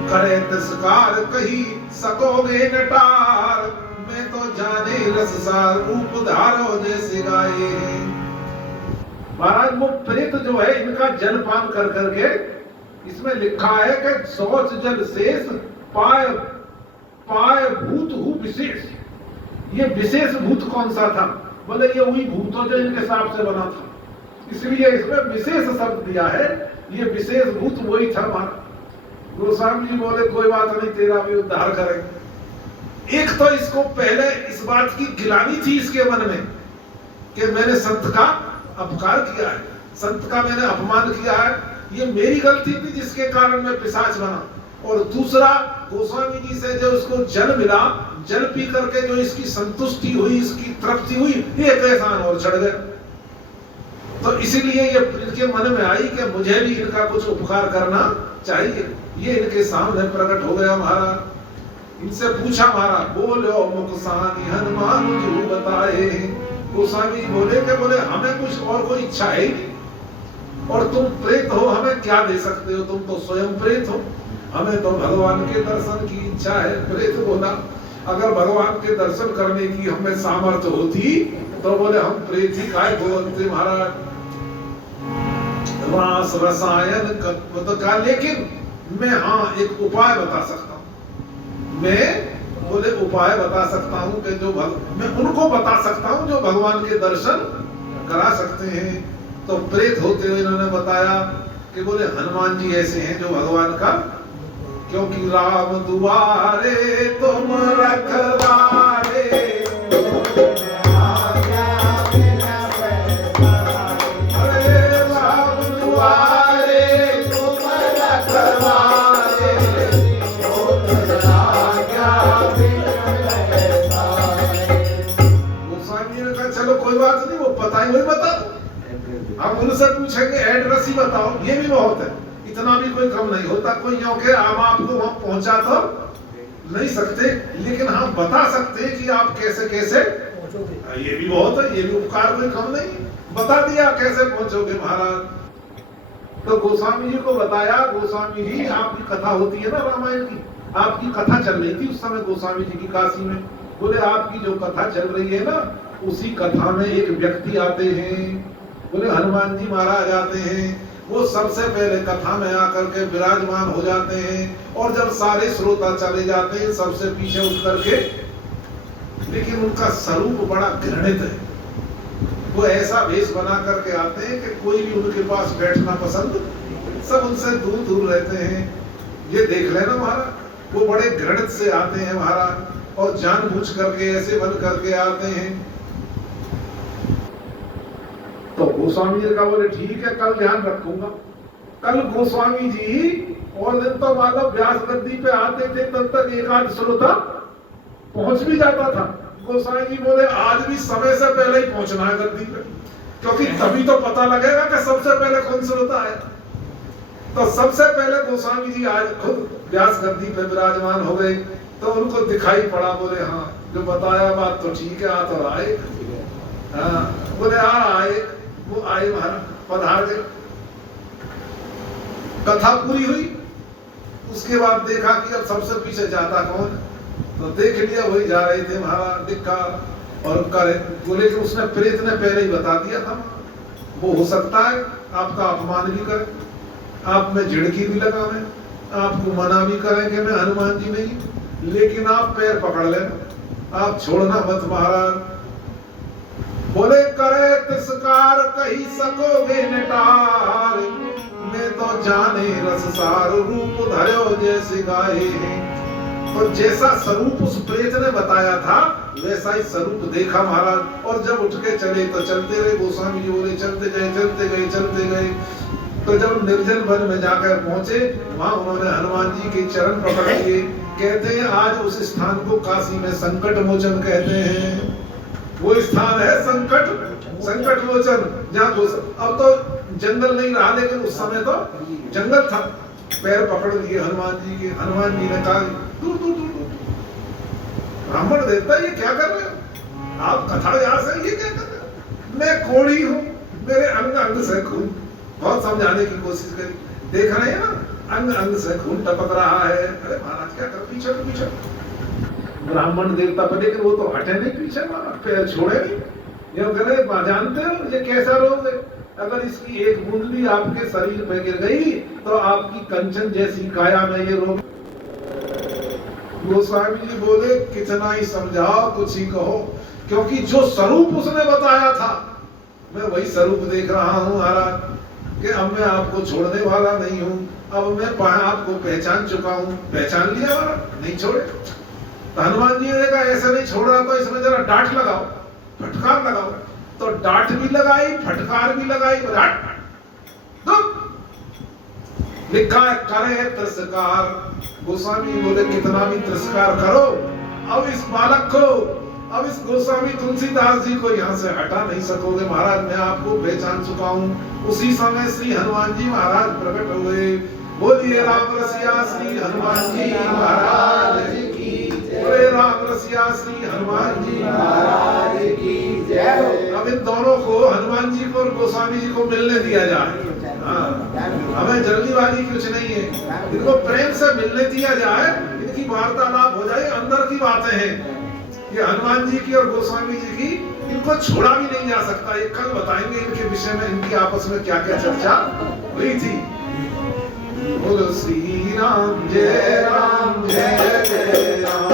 करे तिरस्कार कही सकोगे नटार, मैं तो जाने रससार रूप धारो जैसे गाये। महाराज वो प्रेत जो है इनका जलपान कर करके, इसमें लिखा है कि शौच जल शेष पाय भूत हूँ विशेष। ये विशेष भूत कौन सा था? बोले ये वही भूत हो जो इनके हिसाब से बना था, इसलिए इसमें विशेष शब्द दिया है। ये विशेष भूत वही था हमारा। गोस्वामी जी बोले कोई बात नहीं, तेरा भी उद्धार करेंगे। एक तो इसको पहले इस बात की गिलानी थी इसके मन में कि मैंने संत का अपकार किया है, संत का मैंने अपमान किया है, ये मेरी गलती थी जिसके कारण मैं पिशाच बना। और दूसरा, गोस्वामी जी से जो उसको जल मिला, जल पी करके जो इसकी संतुष्टि हुई, इसकी तृप्ति हुई, ये एक एहसान और चढ़ गया। तो इसीलिए ये इनके मन में आई कि मुझे भी इनका कुछ उपकार करना चाहिए। ये इनके सामने प्रकट हो गया महाराज। इनसे पूछा महाराज, बोलो मुखसानी हनुमान जी बताए। गोस्वामी बोले हमें कुछ और कोई इच्छा है ही नहीं, और तुम प्रेत हो, हमें क्या दे सकते हो? तुम तो स्वयं प्रेत हो, हमें तो भगवान के दर्शन की इच्छा है। प्रेत बोला अगर भगवान के दर्शन करने की हमें सामर्थ्य होती तो बोले हम प्रेत ही काय बोलते महाराज। रास रसायन का, लेकिन मैं हाँ एक उपाय बता सकता हूँ। मैं बोले उपाय बता सकता हूँ कि जो मैं उनको बता सकता हूँ जो भगवान के दर्शन करा सकते हैं। तो प्रेत होते हुए इन्होंने बताया कि बोले हनुमान जी ऐसे हैं जो भगवान का, क्योंकि राम दुआरे तुम रखवारे, वही बता दो। आप उनसे पूछेंगे एड्रेस ही बताओ, ये भी बहुत है, इतना भी कोई कम नहीं होता। कोई यूं के हम आपको वहां पहुंचा तो नहीं सकते, लेकिन हम बता सकते हैं कि आप कैसे कैसे पहुंचोगे। ये भी बहुत है, ये भी उपकार कोई कम नहीं, बता दिया कैसे पहुंचोगे महाराज। तो गोस्वामी जी को बताया। गोस्वामी जी आपकी कथा होती है ना रामायण की, आपकी कथा चल रही थी उस समय गोस्वामी जी की काशी में। बोले आपकी जो कथा चल रही है ना, उसी कथा में एक व्यक्ति आते हैं। बोले हनुमान जी महाराज आते हैं। वो सबसे पहले कथा में आकर के विराजमान हो जाते हैं, और जब सारे श्रोता चले जाते हैं सबसे पीछे उठ करके, लेकिन उनका स्वरूप बड़ा घृणित है। वो ऐसा वेश बना करके आते हैं कि कोई भी उनके पास बैठना पसंद, सब उनसे दूर दूर रहते हैं। ये देख लेना महाराज, वो बड़े घृणित से आते हैं महाराज, और जानबूझ करके ऐसे बन करके आते हैं। तो गोस्वामी जी का बोले ठीक है, कल ध्यान रखूंगा। कल गोस्वामी जी और दिन तो मानो व्यास गद्दी पे आते थे, तब तक एक आध श्रोता पहुंच भी जाता था। गोसाई जी बोले आज भी समय से पहले ही पहुंचना है गद्दी पे, क्योंकि तभी तो पता लगेगा कि सबसे पहले कौन सा होता है। तो सबसे पहले गोस्वामी जी आज खुद व्यास गद्दी पे विराजमान हो गए। तो उनको दिखाई पड़ा, बोले हाँ जो बताया बात तो ठीक है, आ तो आए। हाँ बोले आए, वो आए महाराज पधार गए। कथा पूरी हुई, उसके बाद देखा कि अब सबसे पीछे जाता कौन, तो देख लिया वही जा रहे थे महाराज दिखा और करे। बोले कि उसने प्रेत ने पहले ही बता दिया था, वो हो सकता है आपका अपमान भी करे, आप में झिड़की भी लगावे, आपको मना भी करें कि मैं हनुमान जी नहीं, लेकिन आप पैर पकड़ लेना, आप छोड़ना मत महाराज। बोले करे तिरस्कार कही सकोगे निटार, मैं तो जाने रससार रूप धर्यो जैसे गाये। तो जैसा स्वरूप उस प्रेत ने बताया था वैसा ही स्वरूप देखा महाराज। और जब उठ के चले तो चलते रहे। गोस्वामी जी बोले चलते गए चलते गए चलते गए। तो जब निर्जन वन में जाकर पहुंचे, वहां उन्होंने हनुमान जी के चरण पकड़ लिए। कहते हैं आज उस स्थान को काशी में संकट मोचन कहते हैं। वो स्थान है संकट मोचन, जहाँ अब तो जंगल नहीं रहा, लेकिन उस समय तो जंगल था। पैर पकड़ लिए हनुमान जी के। हनुमान जी ने कहा दूर दूर दूर दूर। ब्राह्मण देवता ये क्या कर रहे हो आप, कथा व्यास है ये क्या कर रहे हो, मैं कोढ़ी हूँ, मेरे अंग अंग से खून। बहुत समझाने की कोशिश करी, देख रहे हैं ना अंग अंग से खून टपक रहा है। अरे महाराज क्या कर, पीछे तो पीछे। ब्राह्मण देवता पर, लेकिन वो तो हटे नहीं पीछे, पैर छोड़े नहीं। ये कह जानते हो ये कैसा रोग है, अगर इसकी एक बूंद भी आपके शरीर पे गिर गई तो आपकी कंचन जैसी काया में ये रोग। गोस्वामी जी बोले कितना ही समझाओ कुछ ही कहो, क्योंकि जो स्वरूप उसने बताया था मैं वही स्वरूप देख रहा हूँ महाराज, कि अब मैं आपको छोड़ने वाला नहीं हूँ। अब मैं आपको पहचान चुका हूँ। पहचान लिया महाराज, नहीं छोड़े। तो हनुमान जी ने कहा ऐसे नहीं छोड़ रहा तो इसमें जरा डांट लगाओ, फटकार लगाओ। तो डांट भी लगाई, फटकार भी लगाई। लिखा है करे तिरस्कार। गोस्वामी बोले कितना भी तिरस्कार करो, अब इस बालक को, अब इस गोस्वामी तुलसीदास जी को यहाँ से हटा नहीं सकोगे महाराज, मैं आपको पहचान चुका हूँ। उसी समय श्री हनुमान जी महाराज प्रकट हो गए। बोलिए राम रसिया श्री हनुमान जी महाराज की जय। बोले राम रसिया श्री हनुमान जी महाराज की जय। अब इन दोनों को, हनुमान जी को और गोस्वामी जी को मिलने दिया जाए। हमें जल्दीबाजी कुछ नहीं है, इनको प्रेम से मिलने दिया जाए, इनकी वार्तालाप हो जाए। अंदर की बातें हैं ये हनुमान जी की और गोस्वामी जी की, इनको छोड़ा भी नहीं जा सकता। ये कल बताएंगे इनके विषय में, इनकी आपस में क्या क्या चर्चा हुई थी। बोलो श्री राम जय राम जय जय राम।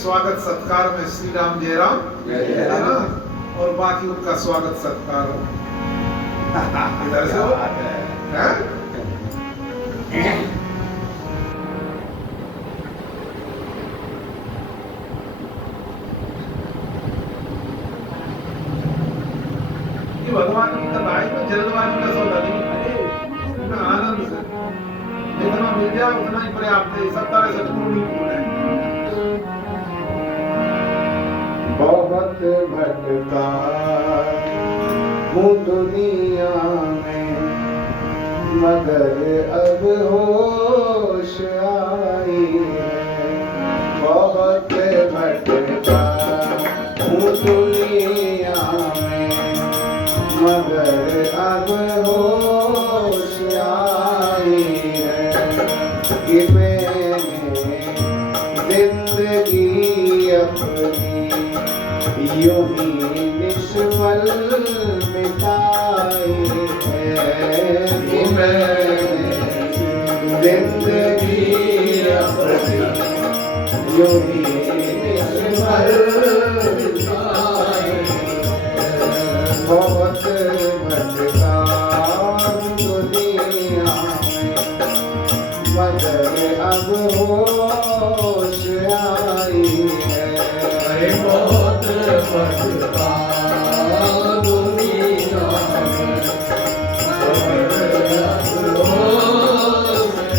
स्वागत सत्कार में श्री राम जय राम है ना, और बाकी उनका स्वागत सत्कार इधर से हो है? ये भगवान की कथाएं में जल्दबाजी का सौदा नहीं, इसमें आनंद से जितना मिल जाए उतना ही पर्याप्त है। 70 पूर्ण है। बहुत भटका हूँ दुनिया में, मगर अब होश आई है। बहुत भटका हूँ दुनिया में, मगर अब होश आई है कि मैंने जिंदगी जिंदगी अपनी यूं ही निष्फल बिताई है कि मैंने जिंदगी अपनी यूं ही निष्फल बिताई है। बहुत भटका दुनिया में मगर अब होश आई है। बहुत भटका दुनिया में मगर अब होश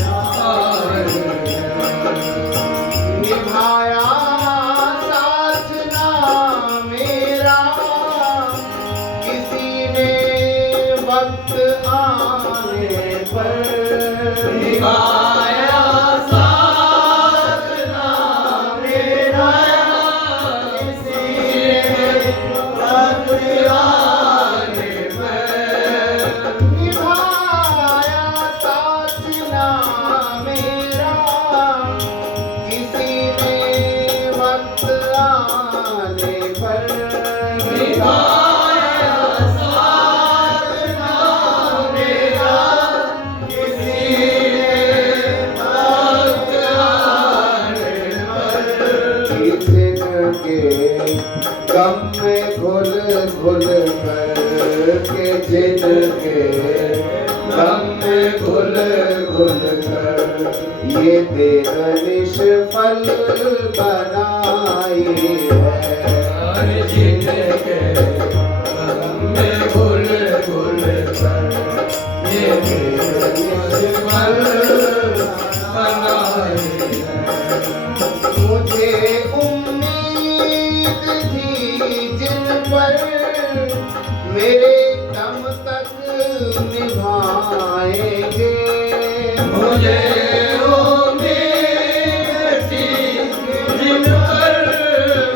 आई है। निभाया साथ ना मेरा किसी ने वक्त आने पर। निभाया साथ ना मेरा किसी ने वक्त आने पर। निभाया साथ ना मेरा किसी ने वक्त आने पर। निभाया साथ ना मेरा किसी ने वक्त आने पर। जिनके गम में घुल घुल कर के जिनके गम में घुल घुल कर ये देह निष्फल बनाई है। जिनके गम में घुल घुल कर ये निष्फल बनाई है। मुझे उम्मीद थी जिन पर मेरे दम तक निभाएंगे। मुझे उम्मीद थी जिन पर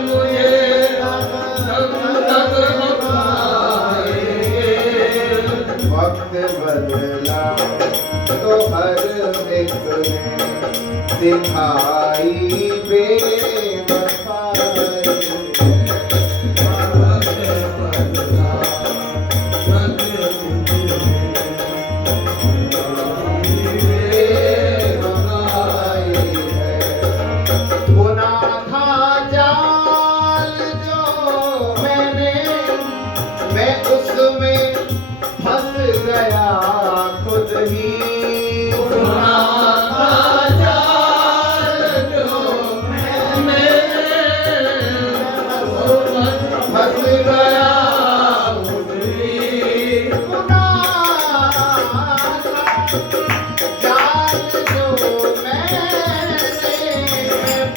मुझे दम तक निभाएंगे। वक्त बदला तो हर एक ने दिखाई बेवफाई। बुना था जाल जो मैं उसमें फंस गया खुद ही। फंस गया खुद ही। बुना जाल जो मैंने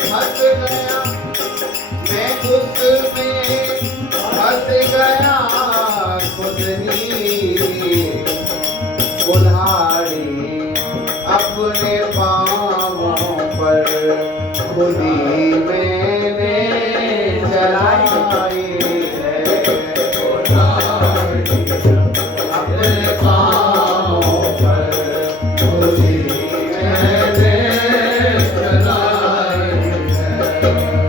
फंस गया मैं उसमें फंस गया खुद ही। कुल्हाड़ी अपने पाँवों पर खुद ही मैंने चलाई है। अपने पाँवों पर खुद ही मैंने चलाई है।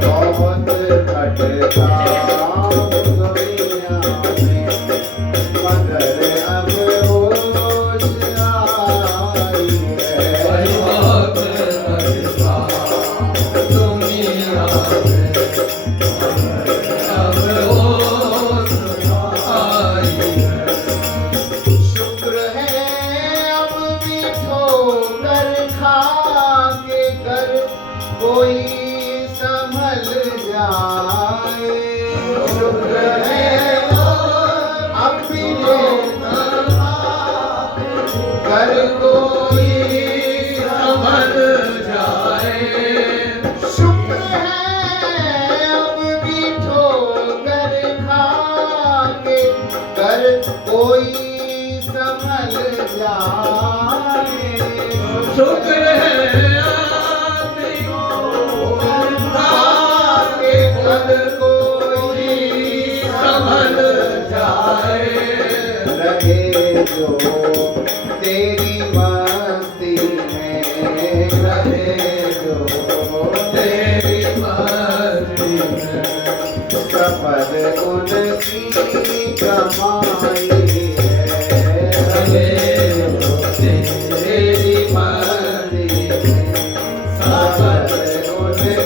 बहुत भटका दुनिया में मगर अब होश आई है। बहुत भटका दुनिया में अब होश आई है। शुक्र है अब भी ठोकर खा के कर कोई संभल जाए। शुक्र है अब भी ठोकर खा कर कोई संभल जाए। शुक्र है अब भी ठोकर खा के कर कोई संभल जाए। शुक्र है आपको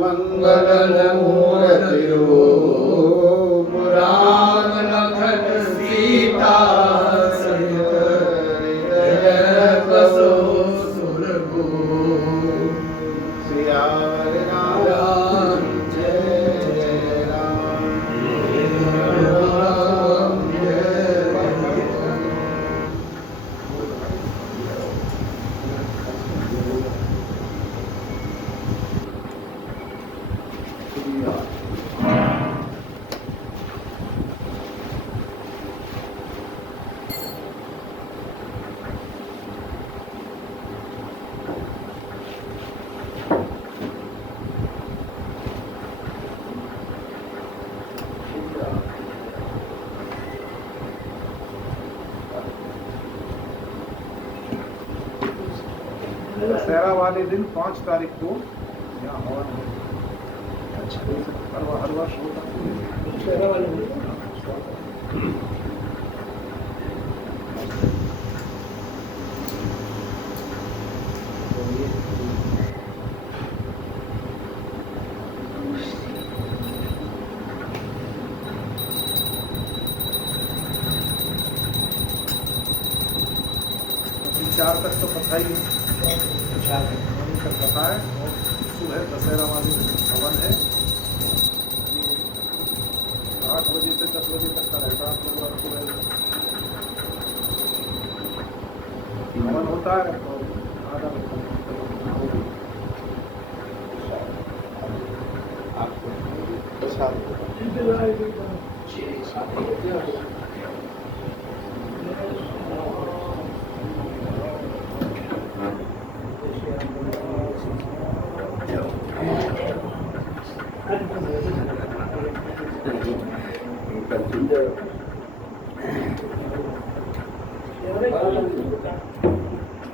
मंगल मूर्ति रूप राम लखन सीता सहित हृदय बसो सुरभूप। सिया राम जय जय राम राम जय दशहरा वाले दिन 5 तारीख को यहाँ हवन है। हर वर्ष होता है। अभी 4 तक तो पता ही है। 4 तक पता है और सुबह दशहरा वाले दिन हवन है। 8 बजे से 10 बजे तक का रहता है। हवन होता है और आधा आपको प्रसाद जय